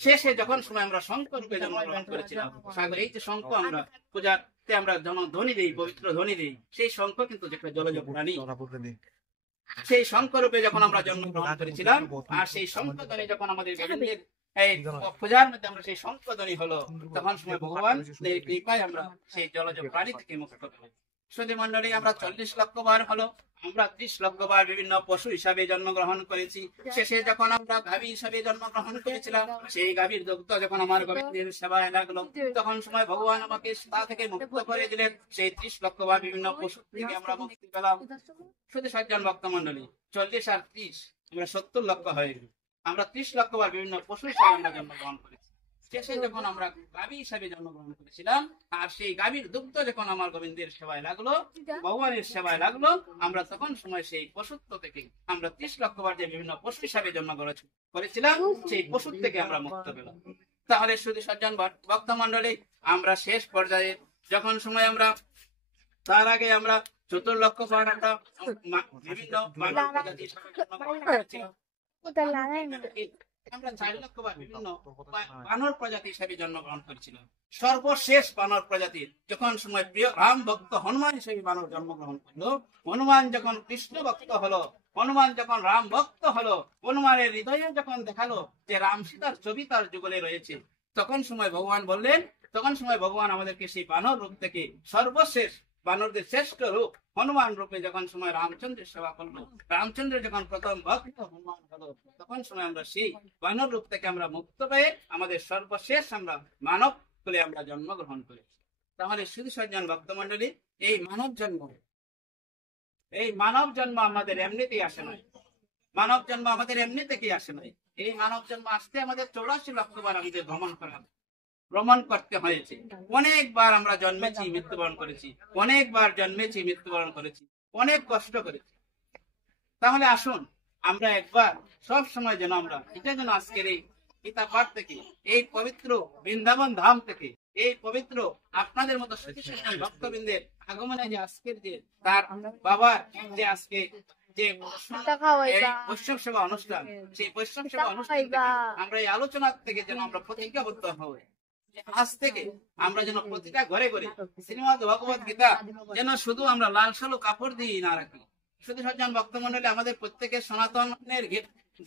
শেষে যখন সময় আমরা শঙ্খ রূপে জন্মগ্রহণ করেছিলাম সাগরে, এই যে শঙ্খ আমরা পূজাতে আমরা ধ্বনি দিই, পবিত্র ধ্বনি দিই, সেই শঙ্খ কিন্তু একটা জলজ প্রাণী। সেই শঙ্খ রূপে যখন আমরা জন্মগ্রহণ করেছিলাম, আর সেই শঙ্খ ধ্বনি যখন আমাদের গোবিন্দের এই পূজার মধ্যে আমরা সেই শঙ্খ ধ্বনি হলো, তখন সময় ভগবান কৃপায় আমরা সেই জলজ প্রাণী থেকে মুক্ত পেলাম। সুধী মন্ডলী, আমরা 40 লক্ষ বার হলো, আমরা 30 লক্ষ বার বিভিন্ন পশু হিসাবে জন্মগ্রহণ করেছি। শেষে যখন আমরা গাভী হিসাবে জন্মগ্রহণ করেছিলাম, সেই গাভীর দুগ্ধ যখন আমার গোবিন্দের সেবায় লাগলো, তখন সময় ভগবান আমাকে তা থেকে মুক্ত করে দিলেন। সেই 30 লক্ষ বার বিভিন্ন পশু থেকে আমরা মুক্তি পেলাম। শুধু সজ্জন ভক্ত মন্ডলী, 40 আর 30 আমরা 70 লক্ষ হয়ে গেল। আমরা 30 লক্ষ বার বিভিন্ন পশু হিসাবে আমরা জন্মগ্রহণ করেছি। শেষে যখন আমরা গাভী হিসাবে জন্মগ্রহণ করেছিলাম, আর সেই গাভীর দুগ্ধ যখন আমার গোবিন্দের সেবায় লাগলো, ভগবানের সেবায় লাগলো, আমরা তখন সময় সেই পশুত্ব থেকে আমরা 30 লক্ষ বার যে বিভিন্ন পশু হিসাবে জন্মগ্রহণ করেছিলাম, সেই পশু থেকে আমরা মুক্ত পেলাম। তাহলে শুধু সজ্জন ভক্ত মন্ডলী, আমরা শেষ পর্যায়ে যখন সময় আমরা তার আগে আমরা 14 লক্ষ বার আমরা বিভিন্ন মানব প্রজাতি হিসাবে জন্মগ্রহণ করেছিলাম। আমরা 4 লক্ষ বার বিভিন্ন বানর প্রজাতি হিসেবে জন্মগ্রহণ করেছিলাম। সর্বশেষ বানর প্রজাতি যখন সময় প্রিয় রাম ভক্ত হনুমান হিসেবে বানর জন্মগ্রহণ করলো, হনুমান যখন কৃষ্ণ ভক্ত হলো, হনুমান যখন রাম ভক্ত হলো, হনুমানের হৃদয়ে যখন দেখালো যে রাম সীতার ছবি তার যুগলে রয়েছে, তখন সময় ভগবান বললেন, তখন সময় ভগবান আমাদেরকে সেই বানর রূপ থেকে সর্বশেষ বানরদের শ্রেষ্ঠ রূপ হনুমান রূপে যখন সময় রামচন্দ্রের সেবা করলো, রামচন্দ্রের যখন প্রথম ভক্ত হনুমান হলো, তখন সময় আমরা সেই বানর রূপ থেকে আমরা মুক্ত পেয়ে আমাদের সর্বশেষ আমরা মানব কুলে আমরা জন্মগ্রহণ করেছি। তাহলে শুধু সজ্জন ভক্ত মন্ডলী, এই মানব জন্ম আমাদের এমনিতেই আসে নাই। মানব জন্ম আমাদের এমনি থেকেই আসে নাই। এই মানব জন্ম আসতে আমাদের 84 লক্ষ বার আমাদের ভ্রমণ করতে হয়েছে। অনেকবার আমরা জন্মেছি, মৃত্যুবরণ করেছি, অনেকবার জন্মেছি, মৃত্যুবরণ করেছি, অনেক কষ্ট করেছি। তাহলে আসুন আমরা একবার সব সময় যেন আমরা এটা যেন আজকের এই গীতা পাঠ থেকে, এই পবিত্র বৃন্দাবন ধাম থেকে, এই পবিত্র আপনাদের মতো ভক্তবৃন্দের আগমনে যে আজকের যে তার বাবার যে আজকে যে বৈষ্ণব সেবা অনুষ্ঠান, সেই বৈষ্ণব সেবা অনুষ্ঠান থেকে আমরা এই আলোচনা থেকে যেন আমরা প্রতিজ্ঞাবদ্ধ হই, আজ থেকে আমরা যেন প্রতিটা ঘরে ঘরে শ্রীমদ ভগবত গীতা যেন শুধু আমরা লাল সালু কাপড় দিয়ে না রাখি। শুধু সজ্জন ভক্ত মন্ডলী, আমাদের প্রত্যেকের সনাতনের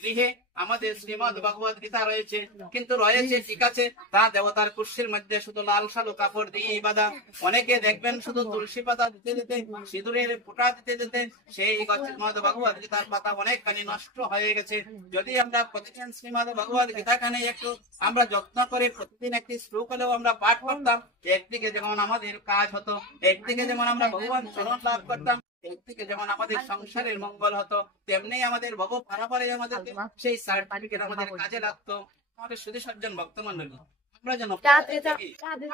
গৃহে আমাদের শ্রীমদ ভগবত গীতা রয়েছে, কিন্তু রয়েছে ঠিক আছে, তা দেবতার কুর্সির মধ্যে শুধু লাল সালু কাপড় দিয়ে বাঁধা। অনেকে দেখবেন শুধু তুলসী পাতা দিতে দিতে, সিঁদুরের ফোঁটা দিতে দিতে সেই শ্রীমদ ভগবত গীতার পাতা অনেকখানি নষ্ট হয়ে গেছে। যদি আমরা প্রতিদিন শ্রীমদ ভগবত গীতা খানে একটু আমরা যত্ন করে প্রতিদিন একটি শ্লোক হলেও আমরা পাঠ করতাম, একদিকে যেমন আমাদের কাজ হতো, একদিকে যেমন আমরা ভগবান চরণ লাভ করতাম, একদিকে যেমন আমাদের সংসারের মঙ্গল হতো, তেমনি আমাদের ভব পারাপারে আমাদের সেই সার্টিফিকেট আমাদের কাজে লাগতো। আমাদের শুধু সজ্জন ভক্ত মন্ডলী, আমরা যেন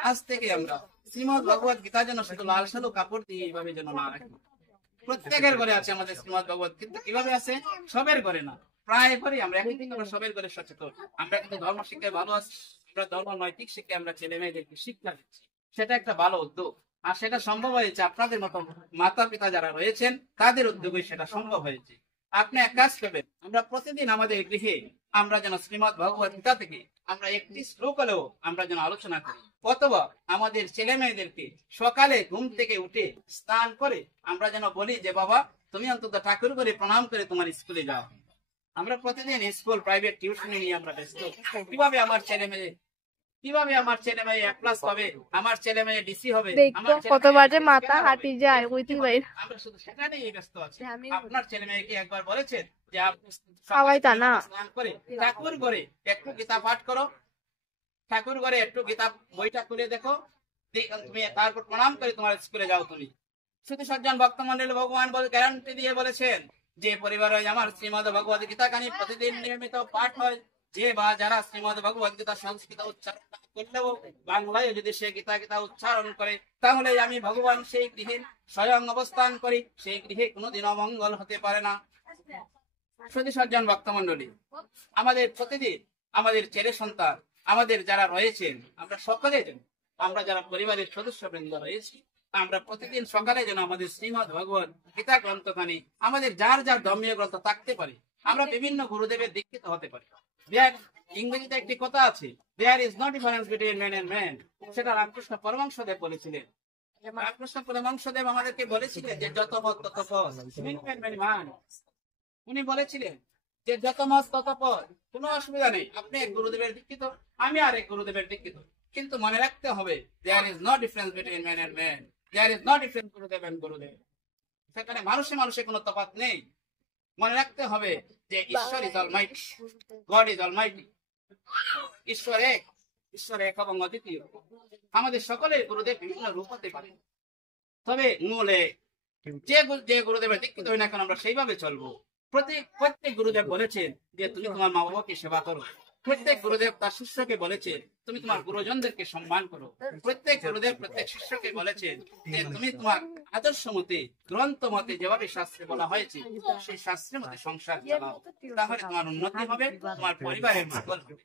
আজ থেকে আমরা শ্রীমদ ভগবত গীতা যেন শুধু লাল সালু কাপড় দিয়ে এইভাবে যেন না রাখি। প্রত্যেকের ঘরে আছে আমাদের শ্রীমদ ভগবত, কিন্তু কিভাবে আছে? সবের ঘরে না, প্রায় ঘরে আমরা একদিন আমরা সবের ঘরে সচেতন। আমরা কিন্তু ধর্ম শিক্ষায় ভালো আছি, আমরা ধর্ম নৈতিক শিক্ষায় আমরা ছেলে মেয়েদেরকে শিক্ষা দিচ্ছি, সেটা একটা ভালো উদ্যোগ। আর সেটা সম্ভব হয়েছে আপনাদের মতো মাতা পিতা যারা রয়েছেন তাদের উদ্যোগে সেটা সম্ভব হয়েছে। আপনি এক কাজ করবেন, আমরা প্রতিদিন আমাদের গৃহে আমরা যেন শ্রীমদ ভগবত গীতা থেকে আমরা একটি শ্লোক হলেও আমরা যেন আলোচনা করি, অথবা আমাদের ছেলে মেয়েদেরকে সকালে ঘুম থেকে উঠে স্নান করে আমরা যেন বলি যে বাবা তুমি অন্তত ঠাকুর করে প্রণাম করে তোমার স্কুলে যাও। আমরা প্রতিদিন স্কুল, প্রাইভেট টিউশনে নিয়ে আমরা ব্যস্ত, কিভাবে আমার ছেলে মেয়ে A+ পাবে, আমার ছেলে মেয়ে ডিসি হবে, কত বাজে মাথা হাঁটি যায়, আমরা শুধু সেটা নিয়ে ব্যস্ত আছি। আপনার ছেলে মেয়েকে একবার বলেছেন যে সবাই তা না স্নান করে ঠাকুর ঘরে একটু গীতা পাঠ করো, ঠাকুর ঘরে একটু গীতা বইটা খুলে দেখো, তুমি তারপর প্রণাম করে তোমার স্কুলে যাও। তুমি শুধু সজ্জন ভক্ত মন্ডলী, ভগবান গ্যারান্টি দিয়ে বলেছেন যে পরিবারে আমার শ্রীমদ ভগবত গীতা খানি প্রতিদিন নিয়মিত পাঠ হয়, যে বা যারা শ্রীমদ ভগবত গীতা সংস্কৃত উচ্চারণ করলেও বাংলায় যদি সে গীতা উচ্চারণ করে, তাহলে আমি ভগবান সেই গৃহে স্বয়ং অবস্থান করি, সেই গৃহে কোনোদিনও মঙ্গল হতে পারে না। শুধু সজ্জন ভক্ত মন্ডলী, আমাদের প্রতিদিন আমাদের ছেলে সন্তান আমাদের যারা রয়েছেন, আমরা সকলে যেন, আমরা যারা পরিবারের সদস্যবৃন্দ রয়েছি, আমরা প্রতিদিন সকালে যেন আমাদের শ্রীমদ ভগবত গীতা গ্রন্থখানি আমাদের যার যার ধর্মীয় গ্রন্থ থাকতে পারে, আমরা বিভিন্ন গুরুদেবের দীক্ষিত হতে পারি। ইংরেজিতে একটি কথা আছে, there is no difference between man and man, সেটা রামকৃষ্ণ পরমহংসদেব বলেছিলেন। রামকৃষ্ণ পরমহংসদেব আমাদেরকে বলেছিলেন যে যত মত তত পথ, উনি বলেছিলেন যে যত মত তত পথ, কোনো অসুবিধা নেই, আপনি এক গুরুদেবের দীক্ষিত, আমি আর এক গুরুদেবের দীক্ষিত, কিন্তু মনে রাখতে হবে there is no difference between man and man, There is no difference গুরুদেব and গুরুদেব। সেখানে মানুষে মানুষে কোনো তফাৎ নেই। মনে রাখতে হবে যে ঈশ্বর is Almighty, god is Almighty. ঈশ্বর এক, ঈশ্বর এক এবং অদ্বিতীয়। আমাদের সকলের গুরুদেব বিভিন্ন রূপ হতে পারে, তবে মূলে যে গুরুদেবের দীক্ষিত হই না কেন আমরা সেইভাবে চলবো। প্রত্যেক গুরুদেব বলেছেন যে তুমি তোমার মা বাবাকে সেবা করো। প্রত্যেক গুরুদেব তার শিষ্যকে বলেছেন তুমি তোমার গুরুজনদেরকে সম্মান করো। প্রত্যেক গুরুদেব প্রত্যেক শিষ্যকে বলেছেন যে তুমি তোমার আদর্শ মতে, গ্রন্থ মতে যেভাবে শাস্ত্রে বলা হয়েছে সেই শাস্ত্রের মতে সংসার চালাও, তাহলে তোমার উন্নতি হবে, তোমার পরিবারের মঙ্গল হবে।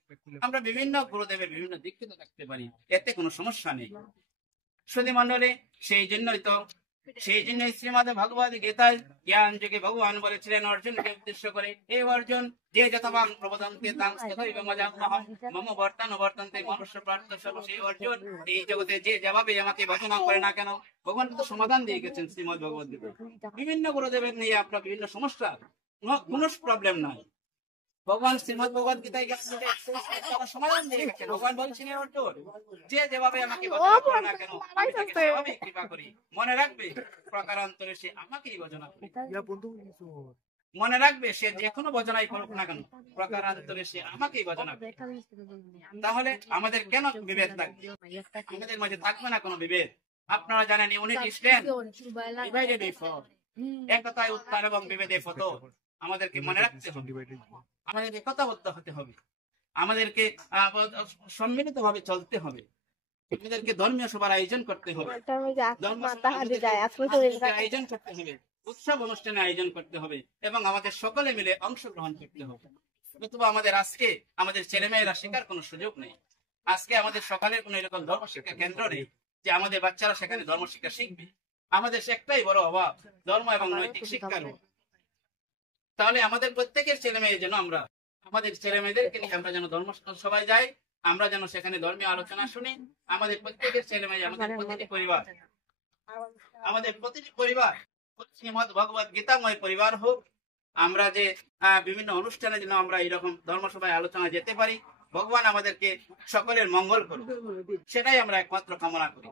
আমরা বিভিন্ন গুরুদেবের বিভিন্ন দীক্ষিত থাকতে পারি, এতে কোনো সমস্যা নেই। সুধী মণ্ডলী, সেই জন্যই শ্রীমদ ভগবদ গীতায় জ্ঞান যুগে ভগবান বলেছিলেন অর্জুনকে উদ্দেশ্য করে, হে অর্জুন, যে যতবাং প্রবদন্তে তাং তথৈব মজামহং মম বর্তন্তে মনুষ্য প্রার্থ সর্ব। সেই অর্জুন, এই জগতে যে যেভাবে আমাকে ভজনা করে না কেন, ভগবান তো সমাধান দিয়ে গেছেন শ্রীমদ ভগবদ গীতায়। বিভিন্ন গুরুদেবের নিয়ে আপনার বিভিন্ন সমস্যা, কোনো প্রবলেম নাই। ভগবান শ্রীমদ ভগবদ গীতায় সমাধান দিয়ে গেছেন। ভগবান বলছেন অর্জুন, যে যেভাবে আমাকে ভজনা করে না কেন আমি তাকে সেভাবেই কৃপা করি। মনে রাখবে প্রকারান্তরে সে আমাকেই ভজনা করে। মনে রাখবে সে যে কোনো ভজনাই করুক না কেন প্রকারান্তরে সে আমাকেই ভজনা করে। তাহলে আমাদের কেন বিভেদ থাকবে? আমাদের মাঝে থাকবে না কোনো বিভেদ। আপনারা জানেন unity stand divided in four, একতায় উত্থান এবং বিভেদে পতন। আমাদেরকে মনে রাখতে হবে, আমাদেরকে একতাবদ্ধ হতে হবে, আমাদেরকে সম্মিলিত ভাবে চলতে হবে, আমাদেরকে ধর্মীয় সভার আয়োজন করতে হবে, আয়োজন করতে হবে, উৎসব অনুষ্ঠানে আয়োজন করতে হবে এবং আমাদের সকলে মিলে অংশগ্রহণ করতে হবে। নতুবা আমাদের ছেলেমেয়েরা শেখার কোনো সুযোগ নেই। আজকে আমাদের সকালের কোনো এরকম ধর্ম শিক্ষা কেন্দ্র নেই যে আমাদের বাচ্চারা সেখানে ধর্ম শিক্ষা শিখবে। আমাদের একটাই বড় অভাব, ধর্ম এবং নৈতিক শিক্ষার। তাহলে আমাদের প্রত্যেকের ছেলে মেয়ে যেন আমাদের ছেলে মেয়েদেরকে নিয়ে আমরা যেন ধর্ম সভায় যাই, আমরা যেন সেখানে ধর্মীয় আলোচনা শুনি। আমাদের প্রত্যেকের ছেলে মেয়ে, আমাদের প্রতিটি পরিবার শ্রীমদ ভগবদ গীতাময় পরিবার হোক। আমরা যে বিভিন্ন অনুষ্ঠানে যেন আমরা এরকম ধর্মসভায় আলোচনা যেতে পারি। ভগবান আমাদেরকে সকলের মঙ্গল করুন, সেটাই আমরা একমাত্র কামনা করি।